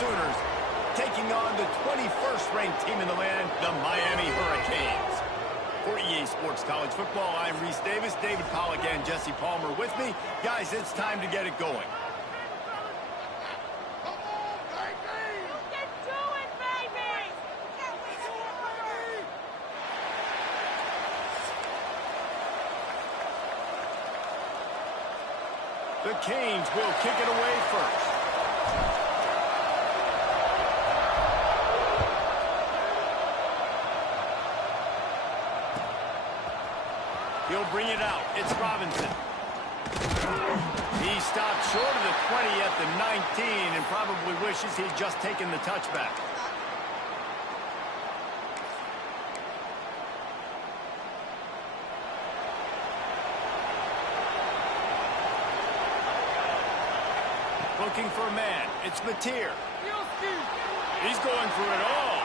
Sooners taking on the 21st ranked team in the land, the Miami Hurricanes. For EA Sports College Football, I'm Reese Davis, David Pollack, and Jesse Palmer with me. Guys, it's time to get it going. The Canes will kick it away first. He'll bring it out. It's Robinson. He stopped short of the 20 at the 19 and probably wishes he'd just taken the touchback. Looking for a man. It's Mateer. He's going for it all.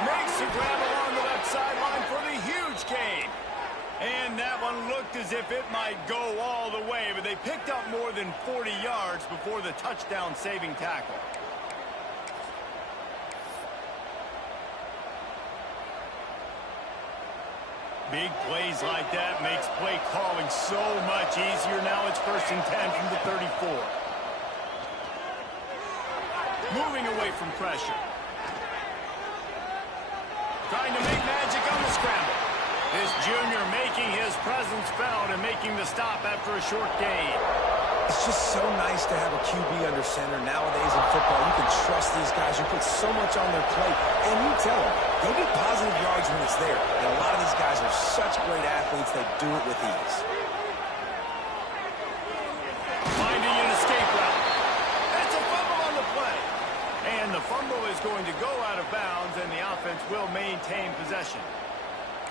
Makes the grab along the left sideline for the huge gain. And that one looked as if it might go all the way, but they picked up more than 40 yards before the touchdown-saving tackle. Big plays like that makes play calling so much easier. Now it's 1st and 10 from the 34. Moving away from pressure. Trying to make magic on the scramble. This junior making his presence felt and making the stop after a short gain. It's just so nice to have a QB under center nowadays in football. You can trust these guys. You put so much on their plate, and you tell them, go get positive yards when it's there. And a lot of these guys are such great athletes, they do it with ease. Finding an escape route. That's a fumble on the play. And the fumble is going to go out of bounds, and the offense will maintain possession.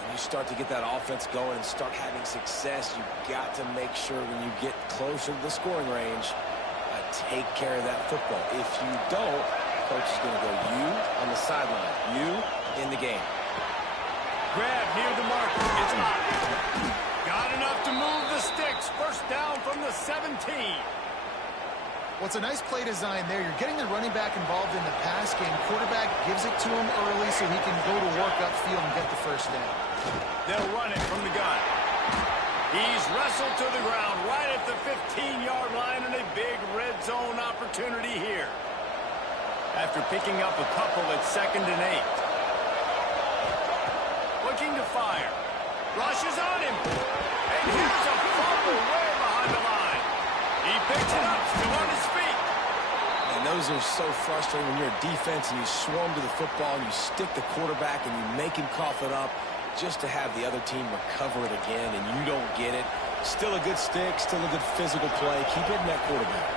When you start to get that offense going and start having success, you've got to make sure when you get closer to the scoring range, take care of that football. If you don't, coach is going to go you on the sideline, you in the game. Grab near the marker. It's hot. Got enough to move the sticks. 1st down from the 17. Well, it's a nice play design there. You're getting the running back involved in the pass game. Quarterback gives it to him early so he can go to work upfield and get the 1st down. They'll run it from the gun. He's wrestled to the ground right at the 15-yard line, and a big red zone opportunity here. After picking up a couple at 2nd and 8. Looking to fire. Rushes on him. And here's a fumble way behind the line. He picks it up, still on his feet. And those are so frustrating when you're a defense and you swarm to the football and you stick the quarterback and you make him cough it up just to have the other team recover it again and you don't get it. Still a good stick, still a good physical play. Keep hitting that quarterback.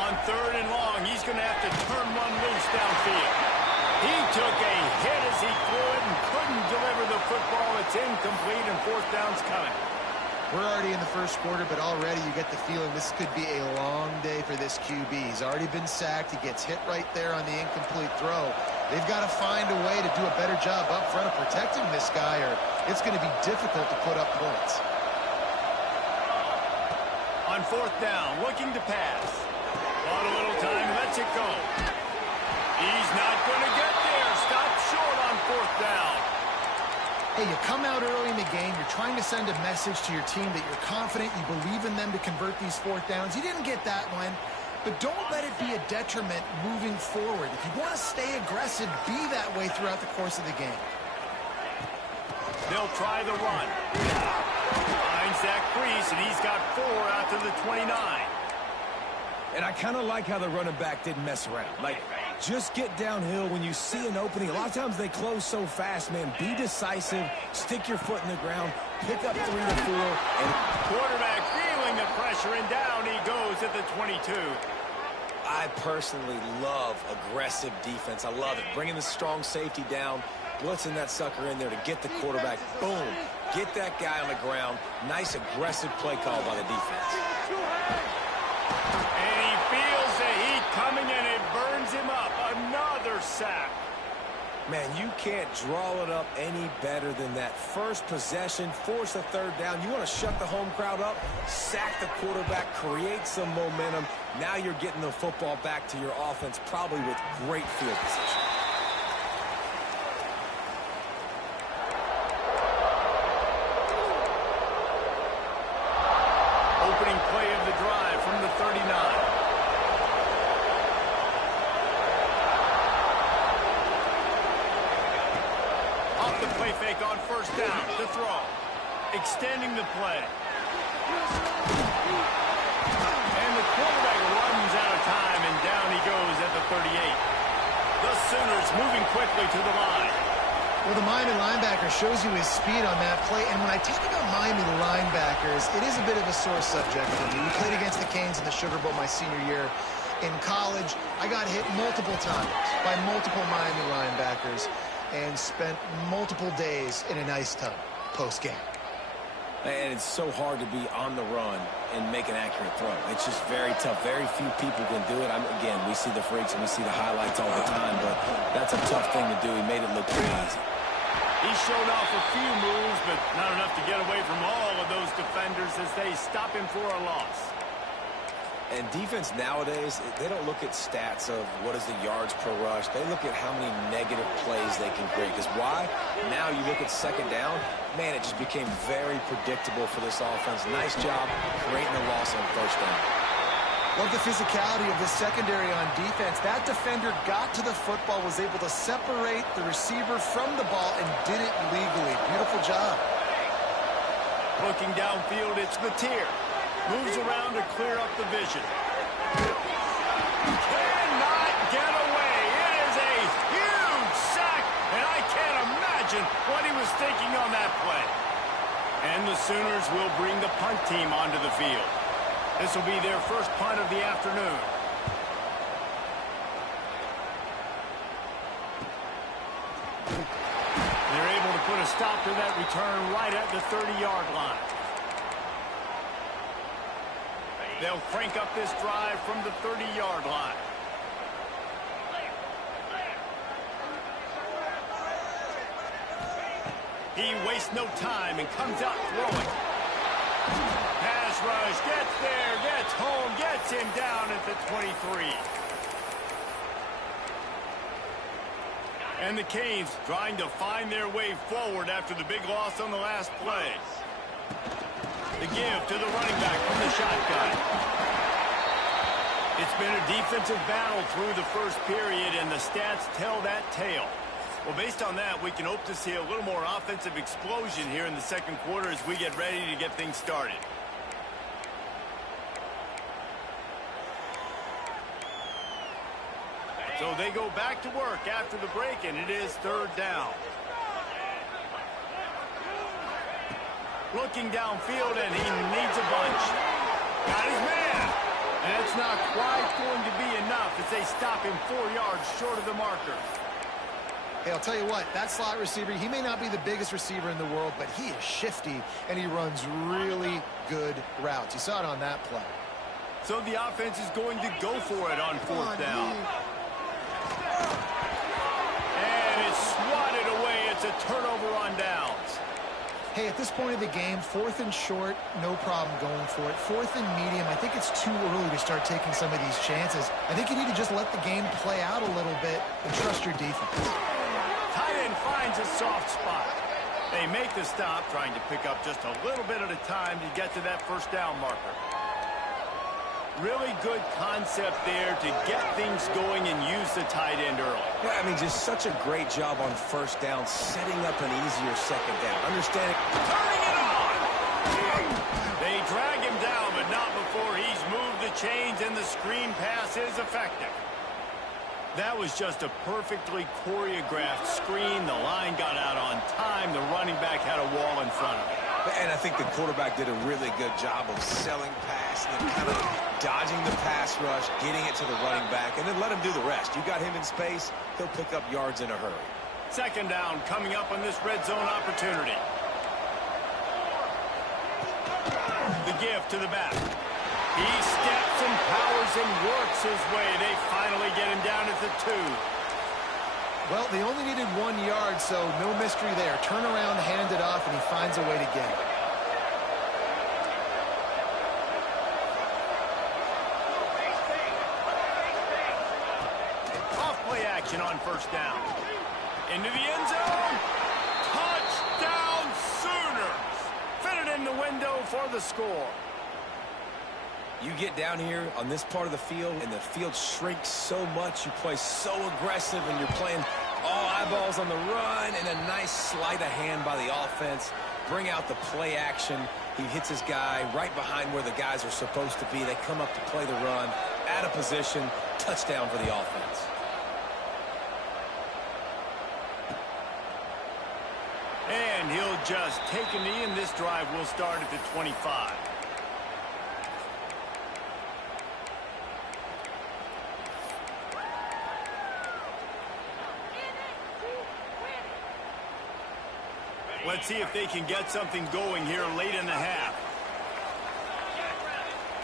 On 3rd and long, he's going to have to turn one loose downfield. He took a hit as he threw it and couldn't deliver the football. It's incomplete and 4th down's coming. We're already in the 1st quarter, but already you get the feeling this could be a long day for this QB. He's already been sacked. He gets hit right there on the incomplete throw. They've got to find a way to do a better job up front of protecting this guy, or it's going to be difficult to put up points. On 4th down, looking to pass. Bought a little time, lets it go. He's not going to get there. Stopped short on 4th down. Hey, you come out early in the game, you're trying to send a message to your team that you're confident, you believe in them to convert these 4th downs. You didn't get that one, but don't let it be a detriment moving forward. If you want to stay aggressive, be that way throughout the course of the game. They'll try the run. Finds Zach Priest, and he's got 4 out to the 29. And I kind of like how the running back didn't mess around. Like, just get downhill when you see an opening. A lot of times they close so fast, man. Be decisive. Stick your foot in the ground. Pick up 3 to 4. And quarterback feeling the pressure, and down he goes at the 22. I personally love aggressive defense. I love it. Bringing the strong safety down, blitzing that sucker in there to get the quarterback. Boom. Get that guy on the ground. Nice aggressive play call by the defense. And he feels the heat coming, and it burns him up. Another sack. Man, you can't draw it up any better than that. First possession, force a 3rd down. You want to shut the home crowd up, sack the quarterback, create some momentum. Now you're getting the football back to your offense, probably with great field position. Opening play of the drive from the 39. Off the play fake on first down. The throw. Extending the play. And the quarterback runs out of time, and down he goes at the 38. The Sooners moving quickly to the line. Well, the Miami linebacker shows you his speed on that play. And when I talk about Miami linebackers, it is a bit of a sore subject for me. We played against the Canes in the Sugar Bowl my senior year. In college, I got hit multiple times by multiple Miami linebackers and spent multiple days in an ice tub post-game. And it's so hard to be on the run and make an accurate throw. It's just very tough. Very few people can do it. Again, we see the freaks and we see the highlights all the time, but that's a tough thing to do. He made it look pretty easy. He showed off a few moves, but not enough to get away from all of those defenders as they stop him for a loss. And defense nowadays, they don't look at stats of what is the yards per rush. They look at how many negative plays they can create. Because why? Now you look at second down, man, it just became very predictable for this offense. Nice job creating the loss on first down. Love the physicality of the secondary on defense. That defender got to the football, was able to separate the receiver from the ball, and did it legally. Beautiful job. Looking downfield, it's Matier. Moves around to clear up the vision. Cannot get away. It is a huge sack, and I can't imagine what he was thinking on that play. And the Sooners will bring the punt team onto the field. This will be their first punt of the afternoon. They're able to put a stop to that return right at the 30-yard line. They'll crank up this drive from the 30-yard line. He wastes no time and comes out throwing. Pass rush, gets there, gets home, gets him down at the 23. And the Canes trying to find their way forward after the big loss on the last play. The give to the running back from the shotgun. It's been a defensive battle through the first period, and the stats tell that tale. Well, based on that, we can hope to see a little more offensive explosion here in the second quarter as we get ready to get things started. So they go back to work after the break, and it is third down. Looking downfield, and he needs a bunch. Got his man. And it's not quite going to be enough as they stop him 4 yards short of the marker. Hey, I'll tell you what, that slot receiver, he may not be the biggest receiver in the world, but he is shifty, and he runs really good routes. You saw it on that play. So the offense is going to go for it on fourth down. And it's swatted away. It's a turnover on downs. Hey, at this point of the game, 4th and short, no problem going for it. 4th and medium, I think it's too early to start taking some of these chances. I think you need to just let the game play out a little bit and trust your defense. Tight end finds a soft spot. They make the stop, trying to pick up just a little bit at a time to get to that first down marker. Really good concept there to get things going and use the tight end early. Yeah, I mean, just such a great job on first down, setting up an easier second down. Understanding. Turning it on! They drag him down, but not before he's moved the chains, and the screen pass is effective. That was just a perfectly choreographed screen. The line got out on time. The running back had a wall in front of him. And I think the quarterback did a really good job of selling pass and then kind of dodging the pass rush, getting it to the running back, and then let him do the rest. You got him in space, he'll pick up yards in a hurry. Second down coming up on this red zone opportunity. The give to the back. He steps and powers and works his way. They finally get him down at the 2. Well, they only needed 1 yard, so no mystery there. Turn around, hand it off, and he finds a way to get it. action on first down. Into the end zone. Touchdown Sooners. Fit it in the window for the score. You get down here on this part of the field, and the field shrinks so much. You play so aggressive, and you're playing all eyeballs on the run, and a nice sleight of hand by the offense. Bring out the play action. He hits his guy right behind where the guys are supposed to be. They come up to play the run, out of position, touchdown for the offense. And he'll just take a knee, and this drive will start at the 25. Let's see if they can get something going here late in the half.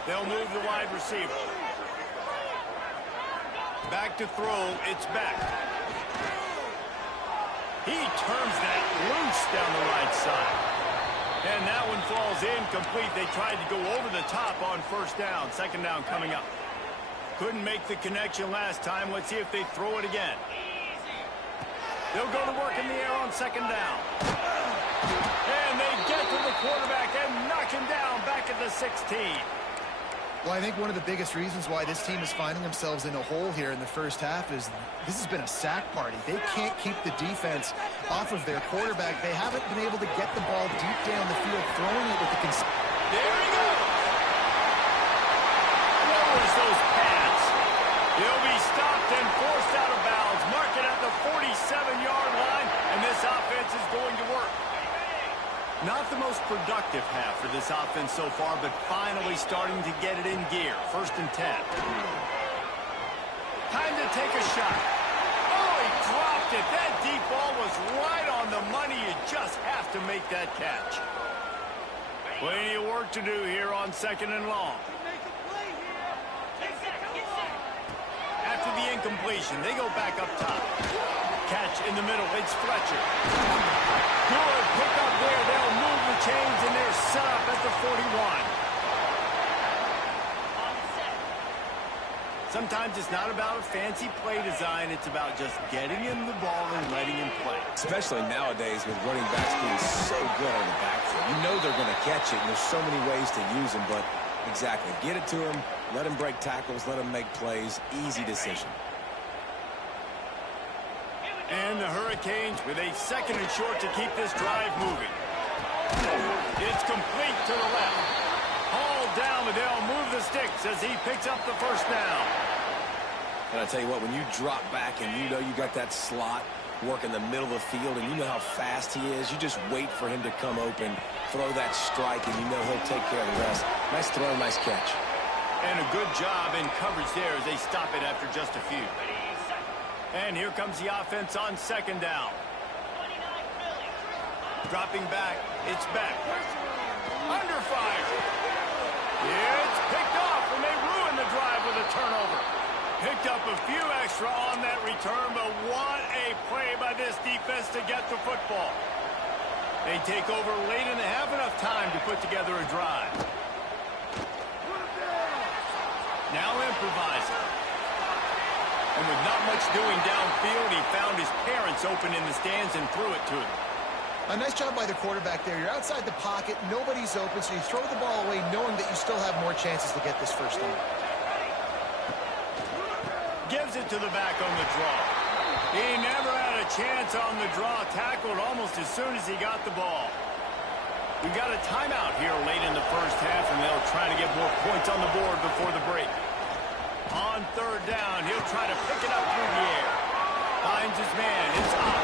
They'll move the wide receiver. Back to throw. It's back. He turns that loose down the right side. And that one falls incomplete. They tried to go over the top on first down. Second down coming up. Couldn't make the connection last time. Let's see if they throw it again. They'll go to work in the air on second down. And they get to the quarterback and knock him down back at the 16. Well, I think one of the biggest reasons why this team is finding themselves in a hole here in the first half is this has been a sack party. They can't keep the defense off of their quarterback. They haven't been able to get the ball deep down the field, throwing it with the... There he goes! Lowers those pads. He'll be stopped and forced out of bounds. Mark it at the 47-yard line, and this offense is going to work. Not the most productive half for this offense so far, but finally starting to get it in gear. First and 10. Time to take a shot. Oh, he dropped it. That deep ball was right on the money. You just have to make that catch. Plenty of work to do here on second and long. After the incompletion, they go back up top. Catch in the middle. It's Fletcher. Good pick up there. They'll move the chains, and they're set up at the 41. Sometimes it's not about a fancy play design. It's about just getting him the ball and letting him play. Especially nowadays with running backs being so good on the backfield. You know they're going to catch it, and there's so many ways to use them, but exactly. Get it to him, let him break tackles, let him make plays. Easy decision. And the Hurricanes with a second and short to keep this drive moving. It's complete to the left. Hauled down, but they'll move the sticks as he picks up the first down. And I tell you what, when you drop back and you know you got that slot work in the middle of the field and you know how fast he is, you just wait for him to come open, throw that strike, and you know he'll take care of the rest. Nice throw, nice catch. And a good job in coverage there as they stop it after just a few. And here comes the offense on second down. Dropping back, it's back. Under fire. It's picked off, and they ruin the drive with a turnover. Picked up a few extra on that return, but what a play by this defense to get the football. They take over late in the half, enough time to put together a drive. Now improvising. And with not much doing downfield, he found his parents open in the stands and threw it to him. A nice job by the quarterback there. You're outside the pocket, nobody's open, so you throw the ball away knowing that you still have more chances to get this first down. Gives it to the back on the draw. He never had a chance on the draw, tackled almost as soon as he got the ball. We've got a timeout here late in the first half, and they'll try to get more points on the board before the break. On third down, he'll try to pick it up through the air. Finds his man. It's up.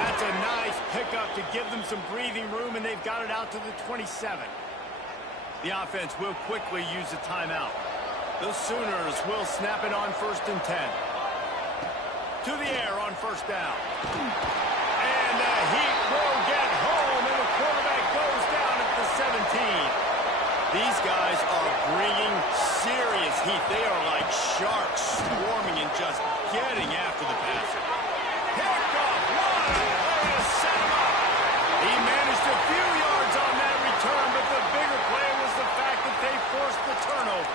That's a nice pickup to give them some breathing room, and they've got it out to the 27. The offense will quickly use a timeout. The Sooners will snap it on first and 10. To the air on first down. And the Heat will get home, and the quarterback goes down at the 17. These guys are bringing serious heat. They are like sharks swarming and just getting after the passer. Picked off. What a play to set him up. He managed a few yards on that return, but the bigger play was the fact that they forced the turnover.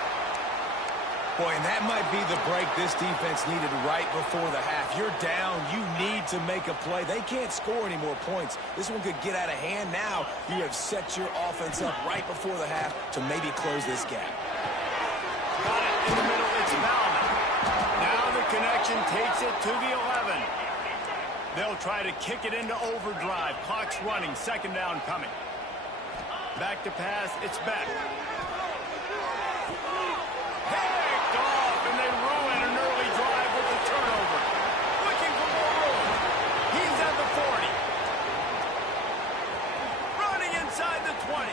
Boy, and that That might be the break this defense needed right before the half. You're down. You need to make a play. They can't score any more points. This one could get out of hand. Now you have set your offense up right before the half to maybe close this gap. Got it in the middle. It's Bauman. Now the connection takes it to the 11. They'll try to kick it into overdrive. Clock's running. Second down coming. Back to pass. It's Beck. Picked off, and they ruin an early drive with the turnover. Looking for more room. He's at the 40. Running inside the 20.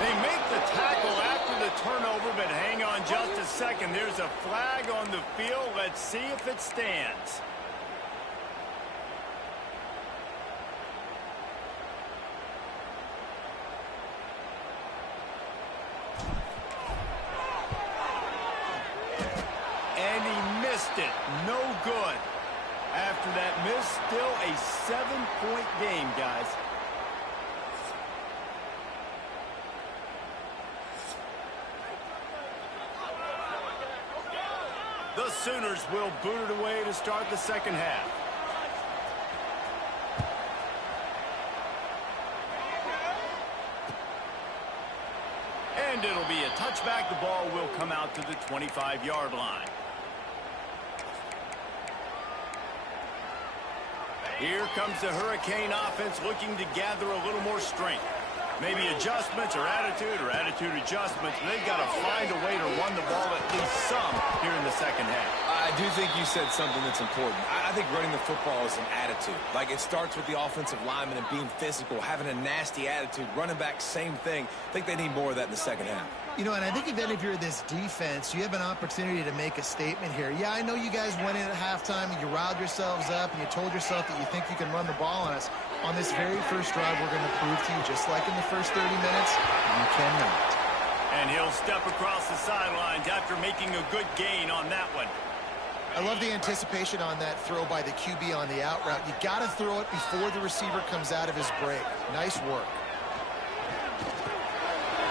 They make the tackle after the turnover, but hang on just a second. There's a flag on the field. Let's see if it stands. And he missed it. No good. After that miss, still a 7-point game, guys. The Sooners will boot it away to start the second half. And it'll be a touchback. The ball will come out to the 25-yard line. Here comes the Hurricane offense looking to gather a little more strength. Maybe adjustments or attitude adjustments. They've got to find a way to run the ball at least some here in the second half. I do think you said something that's important. I think running the football is an attitude. Like, it starts with the offensive lineman and being physical, having a nasty attitude. Running back, same thing. I think they need more of that in the second half. You know, and I think even if you're this defense, you have an opportunity to make a statement here. Yeah, I know you guys went in at halftime and you riled yourselves up and you told yourself that you think you can run the ball on us. On this very first drive, we're going to prove to you, just like in the first 30 minutes, you cannot. And he'll step across the sidelines after making a good gain on that one. I love the anticipation on that throw by the QB on the out route. You got to throw it before the receiver comes out of his break. Nice work.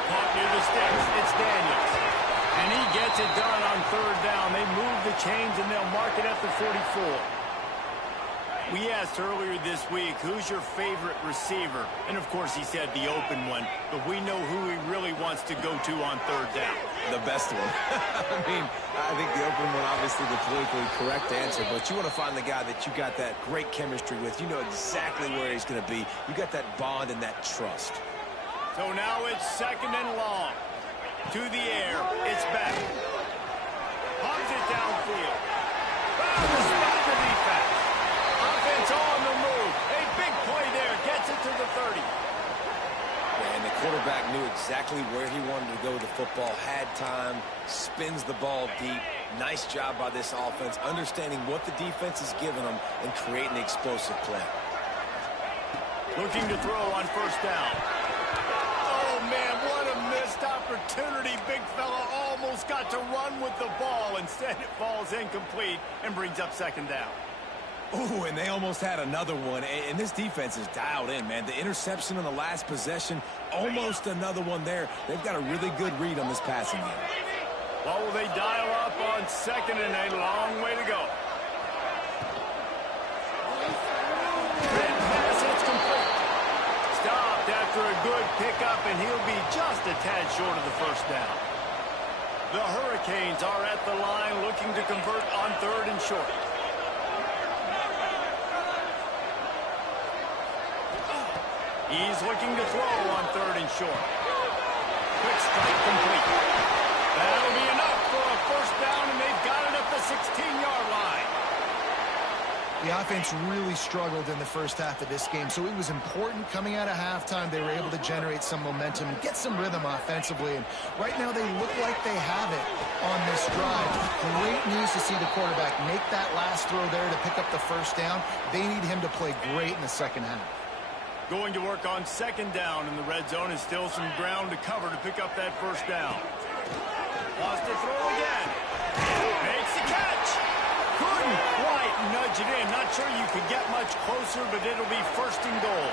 Caught near the sticks. It's Daniels. And he gets it done on third down. They move the chains and they'll mark it at the 44. We asked earlier this week, who's your favorite receiver? And, of course, he said the open one. But we know who he really wants to go to on third down. The best one. I mean, I think the open one, obviously the politically correct answer. But you want to find the guy that you got that great chemistry with. You know exactly where he's going to be. You got that bond and that trust. So now it's second and long. To the air. It's back. Pumps it downfield. Found the spot for defense. Offense on the move. A big play there. Gets it to the 30. And the quarterback knew exactly where he wanted to go with the football. Had time. Spins the ball deep. Nice job by this offense. Understanding what the defense is giving them and creating the explosive play. Looking to throw on first down. Oh, man, what a missed opportunity. Big fella almost got to run with the ball. Instead, it falls incomplete and brings up second down. Ooh, and they almost had another one. And this defense is dialed in, man. The interception on the last possession, almost another one there. They've got a really good read on this passing game. Well, will they dial up on second and a long way to go? Red pass, it's complete. Stopped after a good pickup, and he'll be just a tad short of the first down. The Hurricanes are at the line looking to convert on third and short. He's looking to throw on third and short. Quick strike complete. That'll be enough for a first down, and they've got it at the 16-yard line. The offense really struggled in the first half of this game, so it was important coming out of halftime. They were able to generate some momentum and get some rhythm offensively, and right now they look like they have it on this drive. Great news to see the quarterback make that last throw there to pick up the first down. They need him to play great in the second half. Going to work on second down in the red zone is still some ground to cover to pick up that first down. Wants to throw again. Makes the catch. Couldn't quite nudge it in. Not sure you could get much closer, but it'll be first and goal.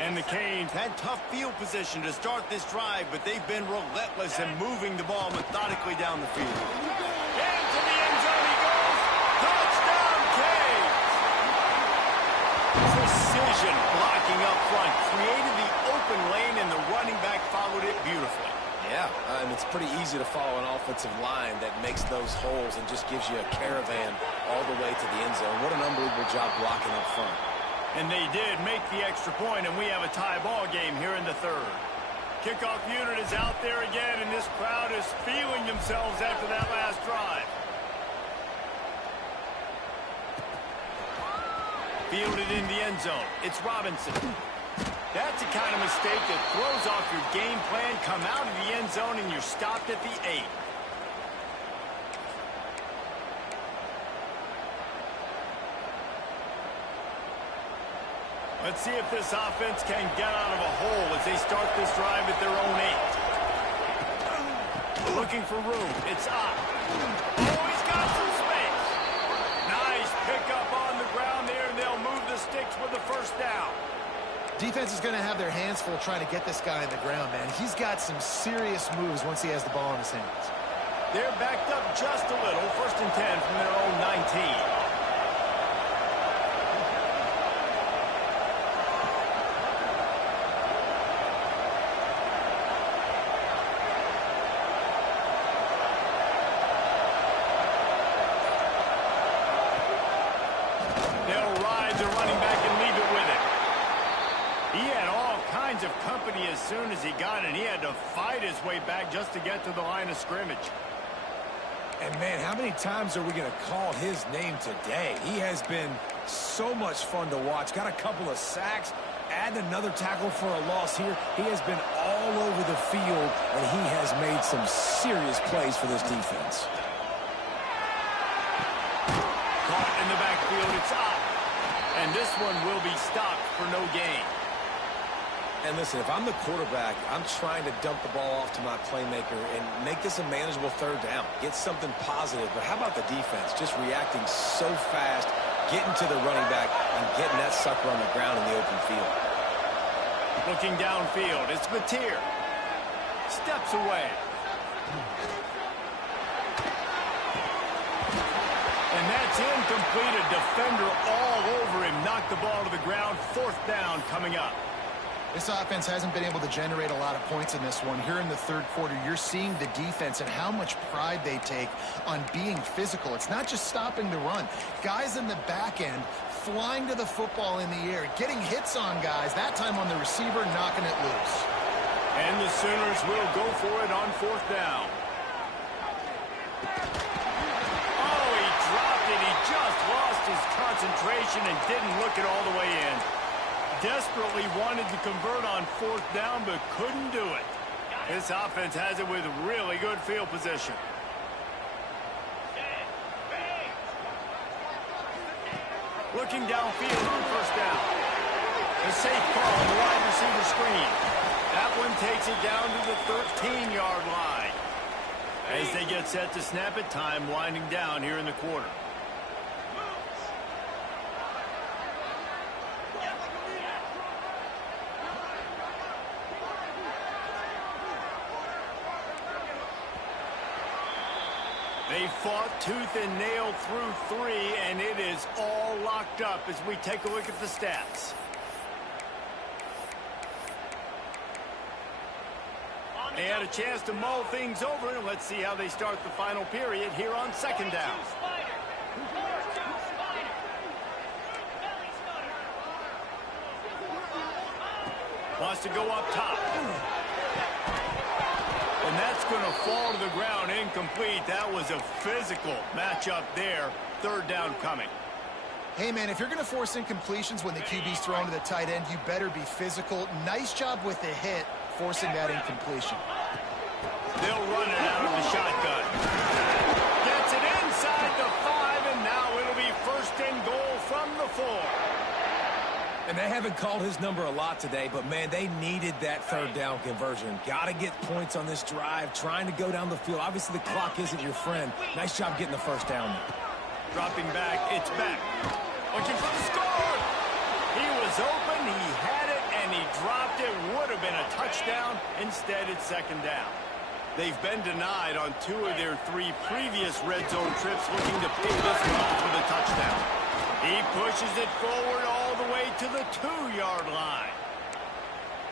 And the Canes had tough field position to start this drive, but they've been relentless in moving the ball methodically down the field. Into the end zone he goes. Touchdown, Canes! Precision blocking up front. Created the open lane, and the running back followed it beautifully. Yeah, and it's pretty easy to follow an offensive line that makes those holes and just gives you a caravan all the way to the end zone. What an unbelievable job blocking up front. And they did make the extra point, and we have a tie ball game here in the third. Kickoff unit is out there again, and this crowd is feeling themselves after that last drive. Fielded in the end zone. It's Robinson. That's the kind of mistake that throws off your game plan. Come out of the end zone, and you're stopped at the 8. Let's see if this offense can get out of a hole as they start this drive at their own 8. Looking for room. It's up. Oh, he's got some space. Nice pickup on the ground there, and they'll move the sticks with the first down. Defense is going to have their hands full trying to get this guy on the ground, man. He's got some serious moves once he has the ball in his hands. They're backed up just a little. 1st and 10 from their own 19. Of company as soon as he got it. He had to fight his way back just to get to the line of scrimmage. And man, how many times are we going to call his name today? He has been so much fun to watch. Got a couple of sacks, add another tackle for a loss here. He has been all over the field, and he has made some serious plays for this defense. Caught in the backfield, it's up. And this one will be stopped for no gain. And listen, if I'm the quarterback, I'm trying to dump the ball off to my playmaker and make this a manageable 3rd down. Get something positive. But how about the defense? Just reacting so fast, getting to the running back, and getting that sucker on the ground in the open field. Looking downfield, it's Mateer. Steps away. And that's incomplete. A defender all over him. Knocked the ball to the ground. 4th down coming up. This offense hasn't been able to generate a lot of points in this one. Here in the third quarter, you're seeing the defense and how much pride they take on being physical. It's not just stopping the run. Guys in the back end flying to the football in the air, getting hits on guys, that time on the receiver, knocking it loose. And the Sooners will go for it on 4th down. Oh, he dropped it. He just lost his concentration and didn't look it all the way in. Desperately wanted to convert on 4th down, but couldn't do it. This offense has it with really good field position. Looking downfield on 1st down. A safe call on the wide receiver screen. That one takes it down to the 13-yard line. As they get set to snap it, time winding down here in the quarter. They fought tooth and nail through 3, and it is all locked up as we take a look at the stats. They had a chance to mull things over, and let's see how they start the final period here on 2nd down. Wants to go up top. And that's going to fall to the ground incomplete. That was a physical matchup there. 3rd down coming. Hey, man, if you're going to force incompletions when the QB's thrown to the tight end, you better be physical. Nice job with the hit, forcing that incompletion. They'll run it out of the shotgun. Gets it inside the 5, and now it'll be 1st and goal from the 4. And they haven't called his number a lot today, but, man, they needed that 3rd down conversion. Got to get points on this drive, trying to go down the field. Obviously, the clock isn't your friend. Nice job getting the 1st down. Dropping back, it's back. Looking for the score. He was open, he had it, and he dropped it. Would have been a touchdown. Instead, it's second down. They've been denied on 2 of their 3 previous red zone trips, looking to pay this one off with a touchdown. He pushes it forward all the way to the 2-yard line.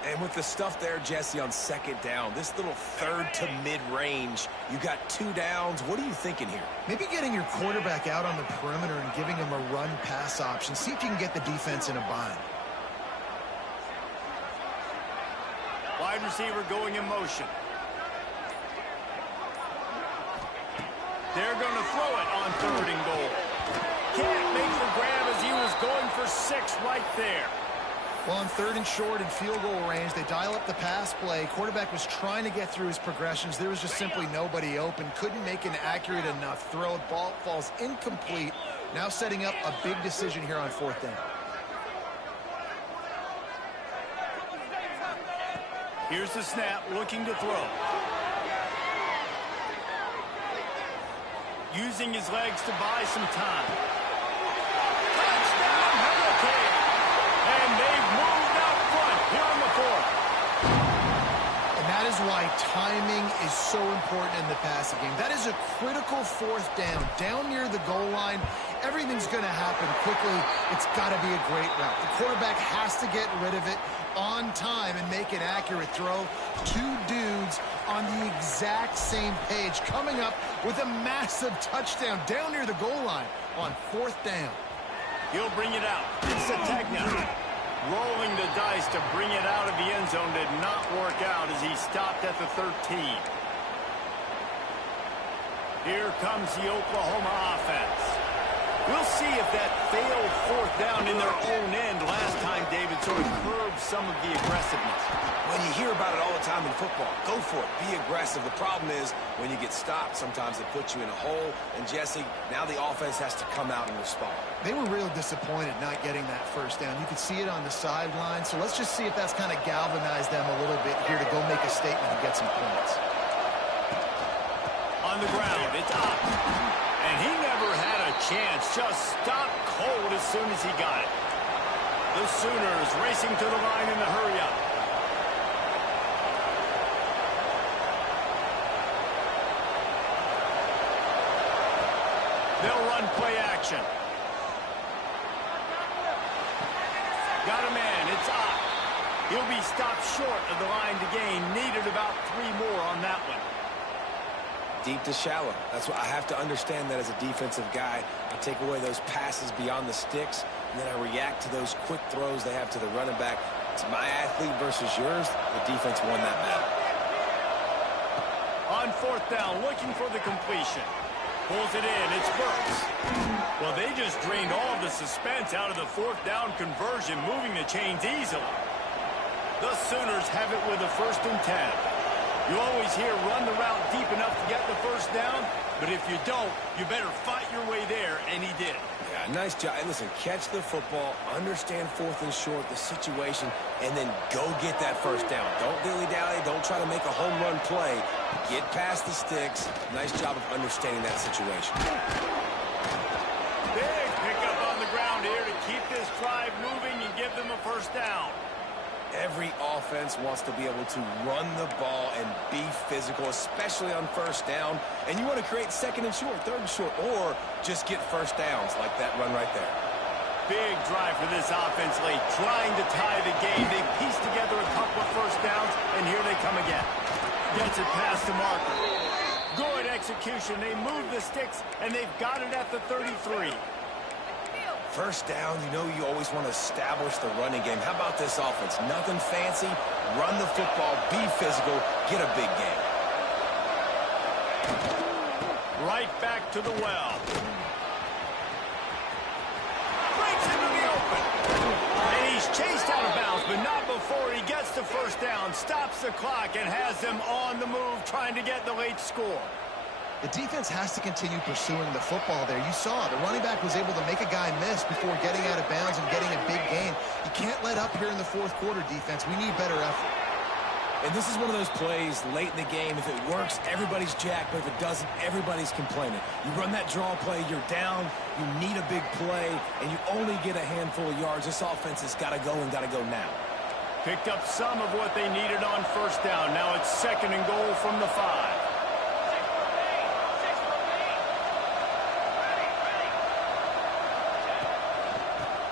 And with the stuff there, Jesse, on second down, this little third to mid-range, you got 2 downs. What are you thinking here? Maybe getting your quarterback out on the perimeter and giving him a run-pass option. See if you can get the defense in a bind. Wide receiver going in motion. They're going to throw it on 3rd and goal. Can't make the grab as he was going for 6 right there. Well, on 3rd and short and field goal range, they dial up the pass play. Quarterback was trying to get through his progressions. There was just simply nobody open. Couldn't make an accurate enough throw. Ball falls incomplete. Now setting up a big decision here on 4th down. Here's the snap, looking to throw. Using his legs to buy some time. Touchdown, Hurricane! And they've moved out front here in the 4th. And that is why timing is so important in the passing game. That is a critical 4th down. Down near the goal line, everything's going to happen quickly. It's got to be a great route. The quarterback has to get rid of it on time and make an accurate throw. 2 dudes on the exact same page, coming up with a massive touchdown down near the goal line on 4th down. He'll bring it out. It's Sategna. Rolling the dice to bring it out of the end zone did not work out as he stopped at the 13. Here comes the Oklahoma offense. We'll see if that failed 4th down in their own end last time, David, sort of curbed some of the aggressiveness. Well, you hear about it all the time in football. Go for it. Be aggressive. The problem is when you get stopped, sometimes it puts you in a hole. And, Jesse, now the offense has to come out and respond. They were real disappointed not getting that 1st down. You could see it on the sideline. So let's just see if that's kind of galvanized them a little bit here to go make a statement and get some points. On the ground, it's up. And he never had a chance. Just stopped cold as soon as he got it. The Sooners racing to the line in the hurry-up. They'll run play action. Got a man. It's up. He'll be stopped short of the line to gain. Needed about 3 more on that one. Deep to shallow. That's what I have to understand that as a defensive guy. I take away those passes beyond the sticks, and then I react to those quick throws they have to the running back. It's my athlete versus yours. The defense won that battle. On 4th down, looking for the completion. Pulls it in. It's Burks. Well, they just drained all of the suspense out of the 4th down conversion, moving the chains easily. The Sooners have it with a 1st and 10. You always hear run the route deep enough to get the 1st down, but if you don't, you better fight your way there, and he did. Yeah, nice job. And listen, catch the football, understand 4th and short, the situation, and then go get that 1st down. Don't dilly-dally. Don't try to make a home run play. Get past the sticks. Nice job of understanding that situation. Big pickup on the ground here to keep this drive moving and give them a 1st down. Every offense wants to be able to run the ball and be physical, especially on 1st down. And you want to create 2nd and short, 3rd and short, or just get 1st downs like that run right there. Big drive for this offense late, trying to tie the game. They pieced together a couple of 1st downs, and here they come again. Gets it past the marker. Good execution. They move the sticks, and they've got it at the 33. 1st down, you know you always want to establish the running game. How about this offense? Nothing fancy. Run the football, be physical, get a big game. Right back to the well. Breaks into the open. And he's chased out of bounds, but not before he gets the 1st down, stops the clock, and has them on the move, trying to get the late score. The defense has to continue pursuing the football there. You saw the running back was able to make a guy miss before getting out of bounds and getting a big gain. You can't let up here in the 4th quarter, defense. We need better effort. And this is one of those plays late in the game. If it works, everybody's jacked, but if it doesn't, everybody's complaining. You run that draw play, you're down, you need a big play, and you only get a handful of yards. This offense has got to go and got to go now. Picked up some of what they needed on first down. Now it's 2nd and goal from the 5.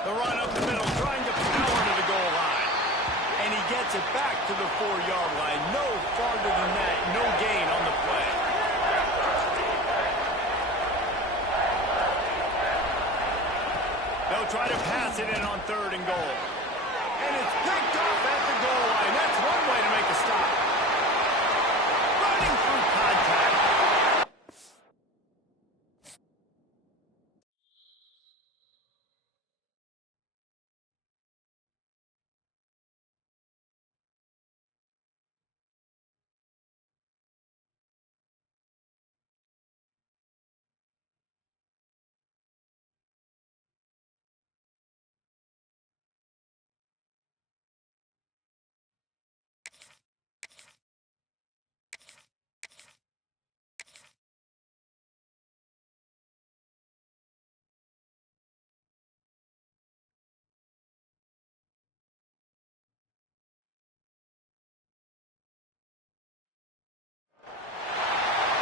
The run up the middle, trying to power to the goal line. And he gets it back to the 4-yard line. No farther than that. No gain on the play. They'll try to pass it in on 3rd and goal. And it's picked off at the goal line. That's one way to make a stop. Running through contact.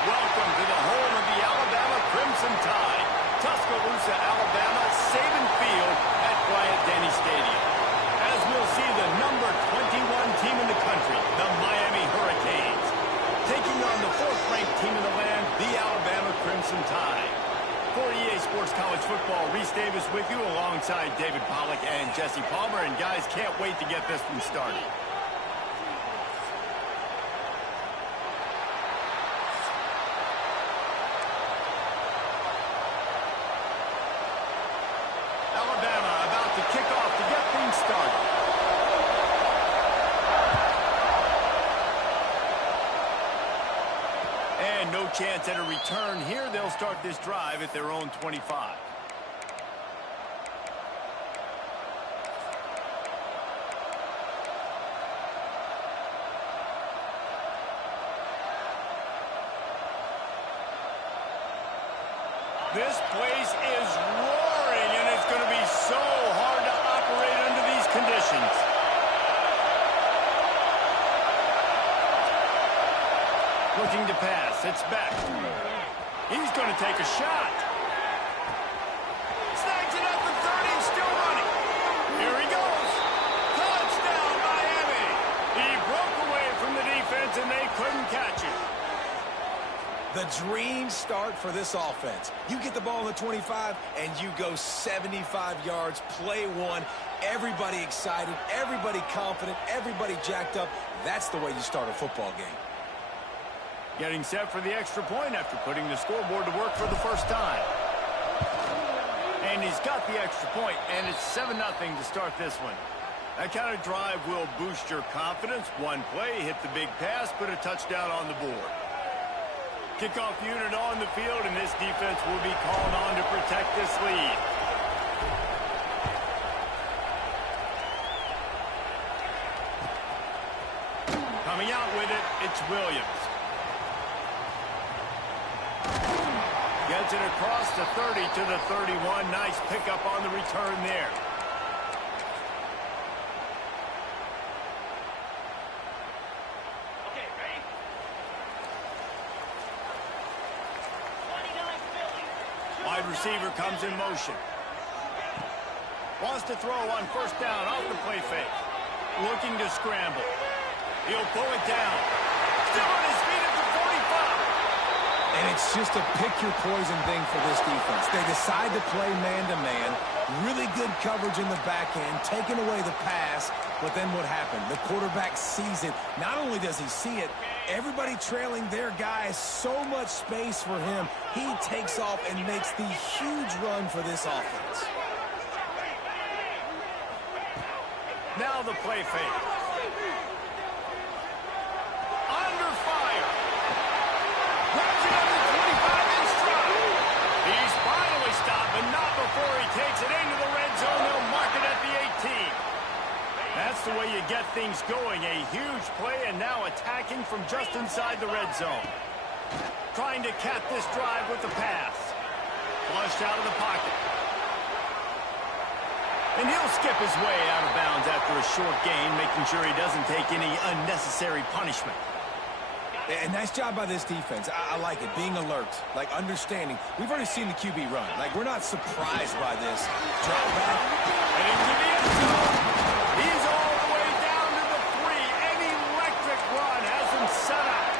Welcome to the home of the Alabama Crimson Tide. Tuscaloosa, Alabama, Saban Field at Bryant-Denny Stadium. As we'll see the number 21 team in the country, the Miami Hurricanes, taking on the 4th-ranked team in the land, the Alabama Crimson Tide. For EA Sports College Football, Reese Davis with you alongside David Pollack and Jesse Palmer. And guys, can't wait to get this one started. Alabama about to kick off to get things started. And no chance at a return here. They'll start this drive at their own 25. This place is roaring, and it's going to be so hard to operate under these conditions. Looking to pass. It's back. He's going to take a shot. Snags it at the 30, still running. Here he goes. Touchdown, Miami. He broke away from the defense, and they couldn't catch him. The dream start for this offense. You get the ball on the 25, and you go 75 yards, play one. Everybody excited, everybody confident, everybody jacked up. That's the way you start a football game. Getting set for the extra point after putting the scoreboard to work for the first time. And he's got the extra point, and it's 7-0 to start this one. That kind of drive will boost your confidence. One play, hit the big pass, put a touchdown on the board. Kickoff unit on the field, and this defense will be called on to protect this lead. Coming out with it, it's Williams. Gets it across the 30 to the 31. Nice pickup on the return there. Wide receiver comes in motion. Wants to throw on first down off the play fake. Looking to scramble. He'll pull it down. Still on his feet at the 45. And it's just a pick-your-poison thing for this defense. They decide to play man-to-man. Really good coverage in the back end, taking away the pass. But then what happened? The quarterback sees it. Not only does he see it, everybody trailing their guy, so much space for him. He takes off and makes the huge run for this offense. Now the play fake. Under fire. Grabs it on the 25 in stride. He's finally stopped, but not before he takes it into the red zone. They'll mark it at the 18. That's the way you get things going. A huge play, and now attacking from just inside the red zone. Trying to cap this drive with the pass. Flushed out of the pocket. And he'll skip his way out of bounds after a short gain, making sure he doesn't take any unnecessary punishment. And nice job by this defense. I like it, being alert, like understanding. We've already seen the QB run. Like, we're not surprised by this. Drop back. And into the end zone. He's all the way down to the 3. An electric run has him set up.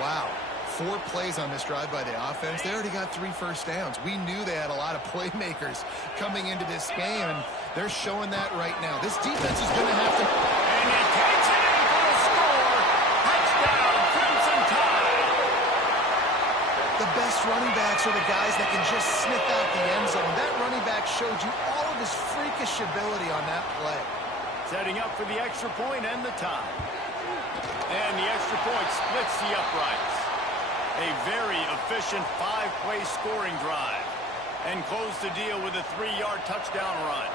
Wow. 4 plays on this drive by the offense. They already got 3 first downs. We knew they had a lot of playmakers coming into this game, and they're showing that right now. This defense is going to have to... And he takes it in for a score. Touchdown, Crimson Tide. The best running backs are the guys that can just sniff out the end zone. That running back showed you all of his freakish ability on that play. Setting up for the extra point and the tie. And the extra point splits the uprights. A very efficient 5-play scoring drive. And close the deal with a 3-yard touchdown run.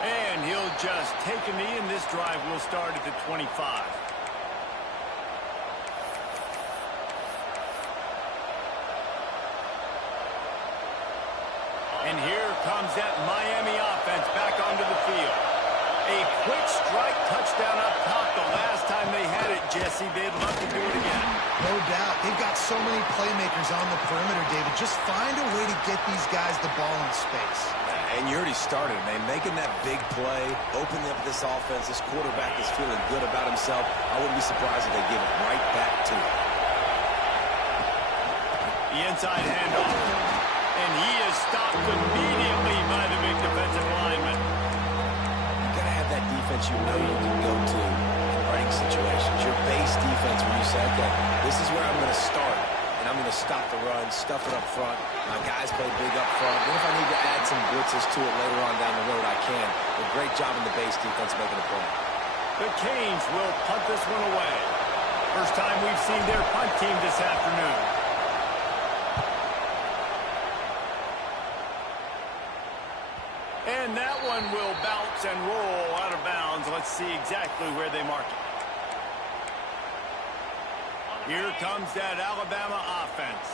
And he'll just take a knee, and this drive will start at the 25. And here comes that Miami offense back onto the field. A quick strike touchdown up top the last time they had it, Jesse. They'd love to do it again. No doubt. They've got so many playmakers on the perimeter, David. Just find a way to get these guys the ball in space. And you already started, man. Making that big play, opening up this offense. This quarterback is feeling good about himself. I wouldn't be surprised if they give it right back to him. The inside handoff. And he is stopped immediately by the big defensive lineman. You got to have that defense you know you can go to in running situations. Your base defense when you say, okay, this is where I'm going to start. And I'm going to stop the run, stuff it up front. My guys play big up front. Then if I need to add some blitzes to it later on down the road, I can. A great job in the base defense making a play. The Canes will punt this one away. First time we've seen their punt team this afternoon. And that one will bounce and roll out of bounds. Let's see exactly where they mark it. Here comes that Alabama offense.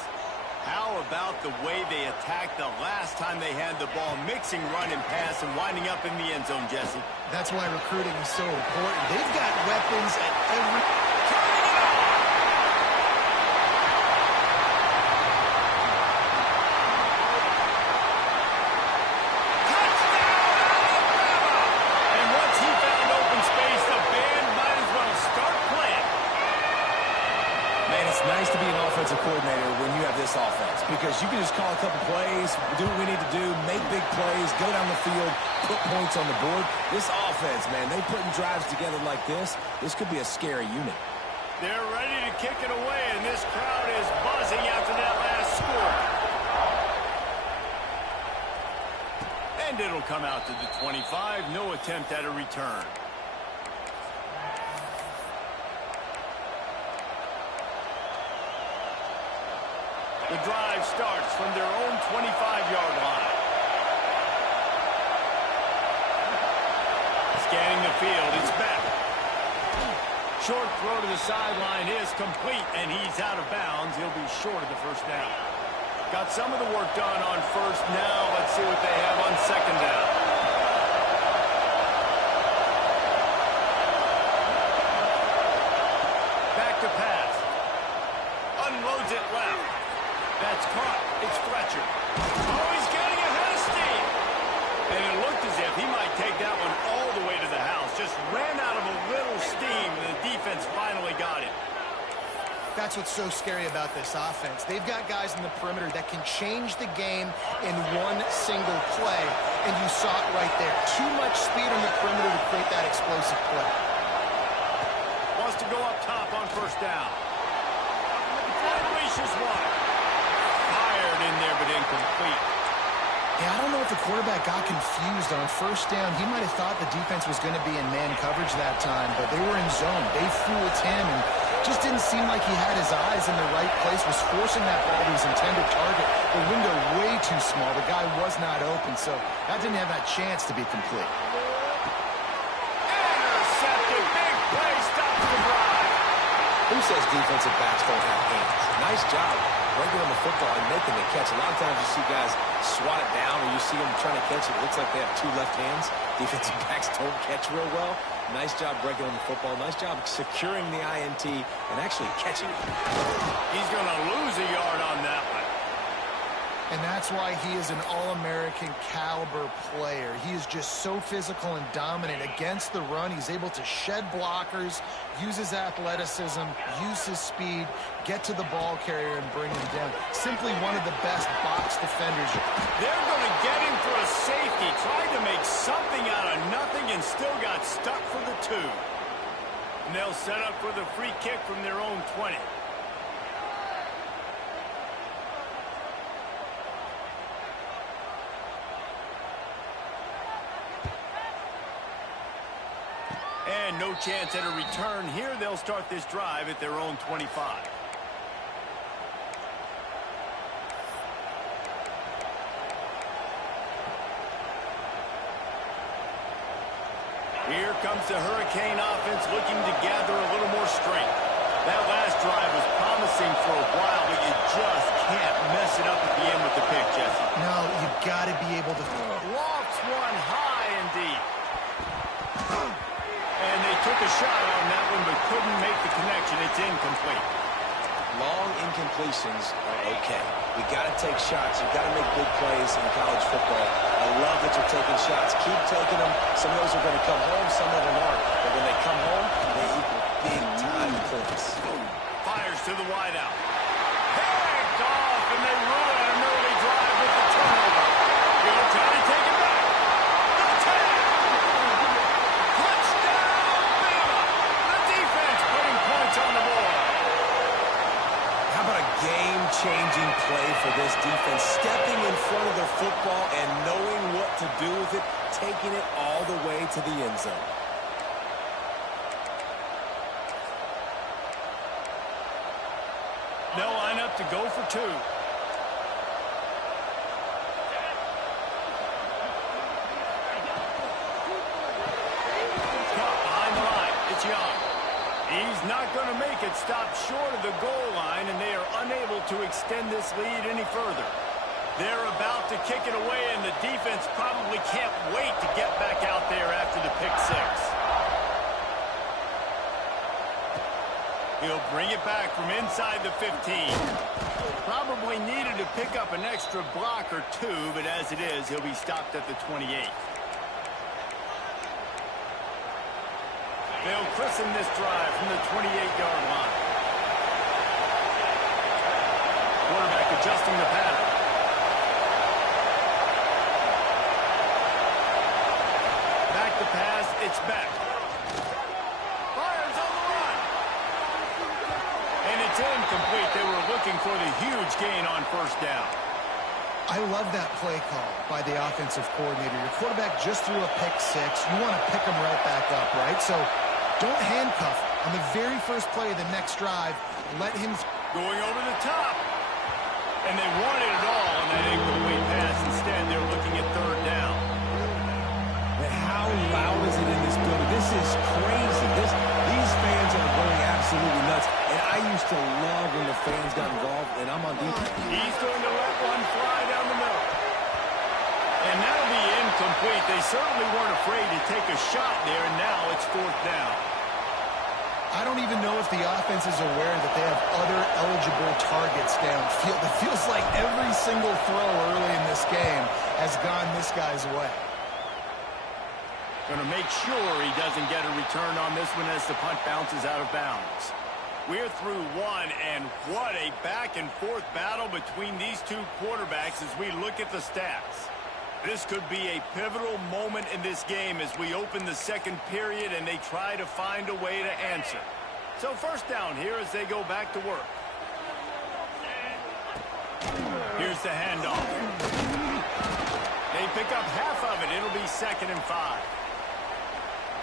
How about the way they attacked the last time they had the ball, mixing run and pass and winding up in the end zone, Jesse? That's why recruiting is so important. They've got weapons at every... Nice to be an offensive coordinator when you have this offense because you can just call a couple plays, do what we need to do, make big plays, go down the field, put points on the board. This offense, man, they putting drives together like this could be a scary unit. They're ready to kick it away, and this crowd is buzzing after that last score. And it'll come out to the 25. No attempt at a return. The drive starts from their own 25-yard line. Scanning the field, it's back. Short throw to the sideline is complete, and he's out of bounds. He'll be short of the first down. Got some of the work done on first. Now let's see what they have on second down. Back to pass. Unloads it left. That's caught. It's Fletcher. Oh, he's getting ahead of steam. And it looked as if he might take that one all the way to the house. Just ran out of a little steam, and the defense finally got it. That's what's so scary about this offense. They've got guys in the perimeter that can change the game in one single play, and you saw it right there. Too much speed on the perimeter to create that explosive play. Wants to go up top on first down. Unleashes one. Fired in there, but incomplete. Yeah, I don't know if the quarterback got confused on first down. He might have thought the defense was going to be in man coverage that time, but they were in zone. They fooled him and just didn't seem like he had his eyes in the right place, was forcing that ball to his intended target. The window way too small. The guy was not open, so that didn't have that chance to be complete. Intercepted. Big play stops the drive. Who says defensive backs don't have hands? Nice job breaking on the football and making the catch. A lot of times you see guys swat it down or you see them trying to catch it. It looks like they have two left hands. Defensive backs don't catch real well. Nice job breaking on the football. Nice job securing the INT and actually catching it. He's going to lose a yard on that one. And that's why he is an All-American caliber player. He is just so physical and dominant against the run. He's able to shed blockers, use his athleticism, use his speed, get to the ball carrier and bring him down. Simply one of the best box defenders. They're going to get him for a safety. Tried to make something out of nothing and still got stuck for the 2. And they'll set up for the free kick from their own 20. And no chance at a return here. They'll start this drive at their own 25. Here comes the Hurricane offense looking to gather a little more strength. That last drive was promising for a while, but you just can't mess it up at the end with the pick, Jesse. No, you've got to be able to Lofts one high and deep. And they took a shot on that one, but couldn't make the connection. It's incomplete. Long incompletions are okay. We got to take shots. You got to make big plays in college football. I love that you're taking shots. Keep taking them. Some of those are going to come home. Some of them aren't. But when they come home, they equal big-time points. Fires to the wideout. Picked off, and they ruin an early drive with the turnover. He'll try to take it back. The tag. Touchdown, Bama. The defense putting points on the board. How about a game-changing play for this defense? Stepping in front of the football and knowing what to do with it, taking it all the way to the end zone. They'll line up to go for 2. Caught behind the line. It's Young. He's not going to make it. Stop short of the goal line, and they are unable to extend this lead any further. They're about to kick it away, and the defense probably can't wait to get back out there after the pick 6. He'll bring it back from inside the 15. Probably needed to pick up an extra block or 2, but as it is, he'll be stopped at the 28. They'll christen this drive from the 28-yard line. Quarterback adjusting the pattern. Back to pass, it's back. Fires on the run. And it's incomplete. They were looking for the huge gain on first down. I love that play call by the offensive coordinator. Your quarterback just threw a pick 6. You want to pick him right back up, right? So don't handcuff him. On the very first play of the next drive, let him... Going over the top. And they wanted it all on that incomplete pass. Instead, they're looking at third down. Man, how loud is it in this building? This is crazy. These fans are going absolutely nuts. And I used to love when the fans got involved, and I'm on defense. He's going to let one fly down the middle. And that'll be incomplete. They certainly weren't afraid to take a shot there, and now it's fourth down. I don't even know if the offense is aware that they have other eligible targets downfield. It feels like every single throw early in this game has gone this guy's way. Going to make sure he doesn't get a return on this one as the punt bounces out of bounds. We're through one, and what a back-and-forth battle between these two quarterbacks as we look at the stats. This could be a pivotal moment in this game as we open the second period and they try to find a way to answer. So first down here as they go back to work. Here's the handoff. They pick up half of it. It'll be 2nd and 5.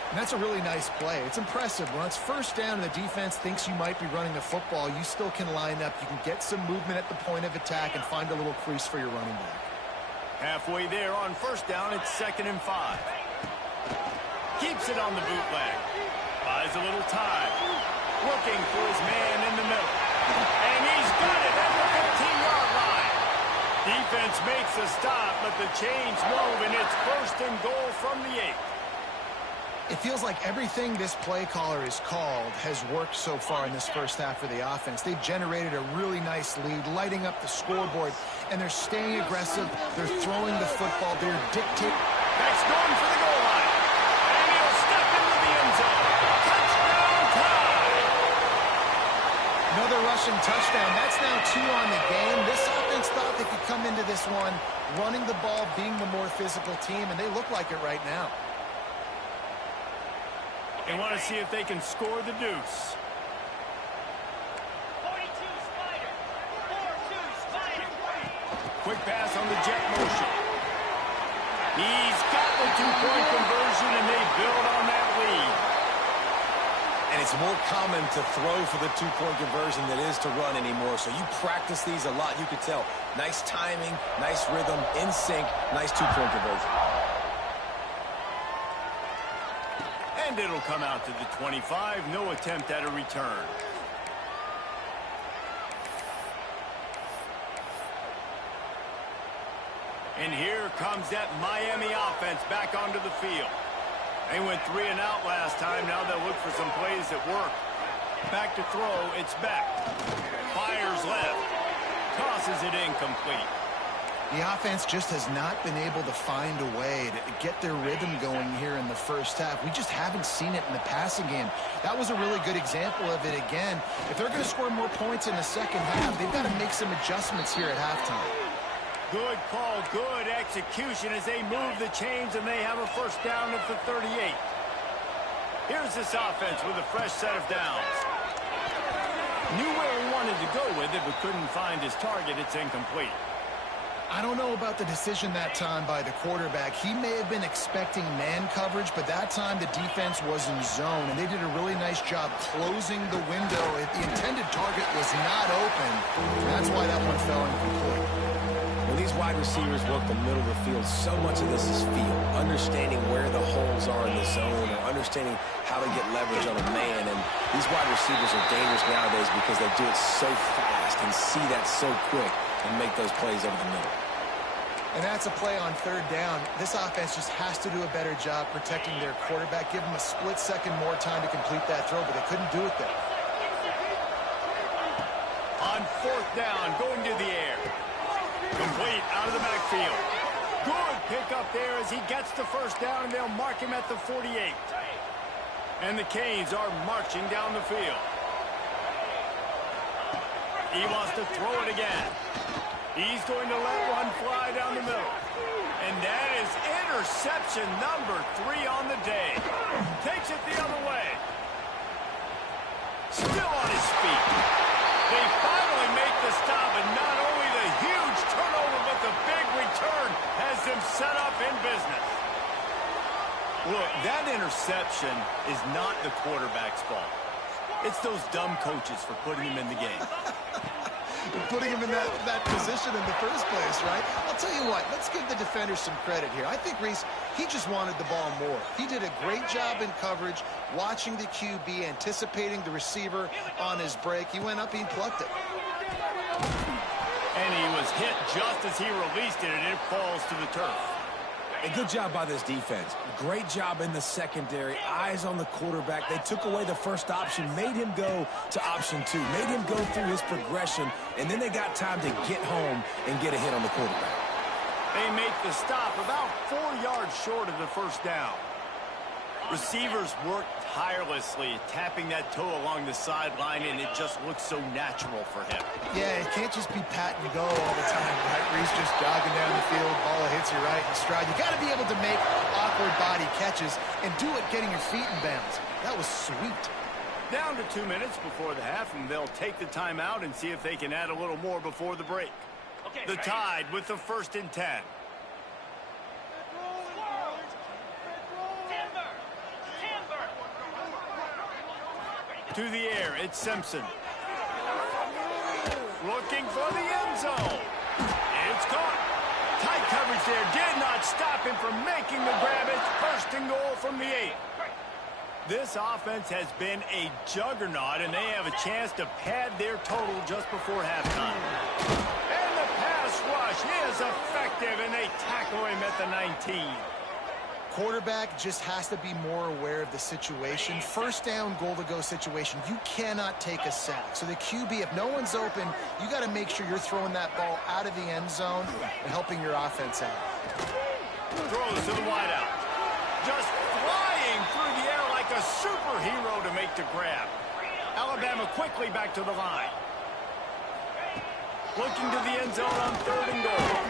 And that's a really nice play. It's impressive. When it's first down and the defense thinks you might be running the football, you still can line up. You can get some movement at the point of attack and find a little crease for your running back. Halfway there on first down, it's 2nd and 5. Keeps it on the bootleg. Buys a little time. Looking for his man in the middle. And he's got it at the 15-yard line. Defense makes a stop, but the chains move, and it's 1st and goal from the 8. It feels like everything this play caller has called has worked so far in this first half for the offense. They've generated a really nice lead, lighting up the scoreboard, and they're staying aggressive. They're throwing the football. They're dictating. That's going for the goal line. And he'll step into the end zone. Touchdown tie. Another rushing touchdown. That's now 2 on the game. This offense thought they could come into this one running the ball, being the more physical team, and they look like it right now. They want to see if they can score the deuce. 42 Spider. 4-2 Spider. Quick pass on the jet motion. He's got the 2-point conversion, and they build on that lead. And it's more common to throw for the 2-point conversion than it is to run anymore. So you practice these a lot. You could tell. Nice timing, nice rhythm, in sync, nice 2-point conversion. And it'll come out to the 25. No attempt at a return. And here comes that Miami offense back onto the field. They went 3 and out last time. Now they'll look for some plays that work. Back to throw. It's back. Fires left. Tosses it incomplete. The offense just has not been able to find a way to get their rhythm going here in the first half. We just haven't seen it in the passing game. That was a really good example of it again. If they're going to score more points in the second half, they've got to make some adjustments here at halftime. Good call, good execution as they move the chains, and they have a first down at the 38. Here's this offense with a fresh set of downs. Knew where he wanted to go with it, but couldn't find his target. It's incomplete. I don't know about the decision that time by the quarterback. He may have been expecting man coverage, but that time the defense was in zone, and they did a really nice job closing the window. If the intended target was not open, that's why that one fell incomplete. When these wide receivers work the middle of the field, so much of this is feel. Understanding where the holes are in the zone, or understanding how to get leverage on a man. And these wide receivers are dangerous nowadays because they do it so fast and see that so quick and make those plays over the middle. And that's a play on 3rd down. This offense just has to do a better job protecting their quarterback. Give them a split second more time to complete that throw, but they couldn't do it there. On 4th down, going to the air. Complete out of the backfield. Good pickup there as he gets the first down, and they'll mark him at the 48. And the Canes are marching down the field. He wants to throw it again. He's going to let one fly down the middle. And that is interception number 3 on the day. Takes it the other way. Still on his feet. They finally make the stop, and not only the huge turnover, but the big return has them set up in business. Look, that interception is not the quarterback's fault. It's those dumb coaches for putting him in the game. Putting him in that position in the first place, right? I'll tell you what, let's give the defender some credit here. I think Reese, he just wanted the ball more. He did a great job in coverage, watching the QB, anticipating the receiver on his break. He went up, he plucked it. And he was hit just as he released it, and it falls to the turf. A good job by this defense. Great job in the secondary. Eyes on the quarterback. They took away the first option, made him go to option 2, made him go through his progression, and then they got time to get home and get a hit on the quarterback. They make the stop about 4 yards short of the first down. Receivers work tirelessly, tapping that toe along the sideline, and it just looks so natural for him. Yeah, it can't just be pat and go all the time, right? Reese just jogging down the field, ball hits you right in stride. You got to be able to make awkward body catches and do it getting your feet in bounds. That was sweet. Down to 2 minutes before the half, and they'll take the timeout and see if they can add a little more before the break. The Tide with the 1st and 10. To the air, it's Simpson. Looking for the end zone. It's caught. Tight coverage there did not stop him from making the grab. It's 1st and goal from the 8. This offense has been a juggernaut, and they have a chance to pad their total just before halftime. And the pass rush is effective, and they tackle him at the 19. Quarterback just has to be more aware of the situation. First down, goal-to-go situation. You cannot take a sack. So the QB, if no one's open, you got to make sure you're throwing that ball out of the end zone and helping your offense out. Throws to the wideout. Just flying through the air like a superhero to make the grab. Alabama quickly back to the line. Looking to the end zone on 3rd and goal.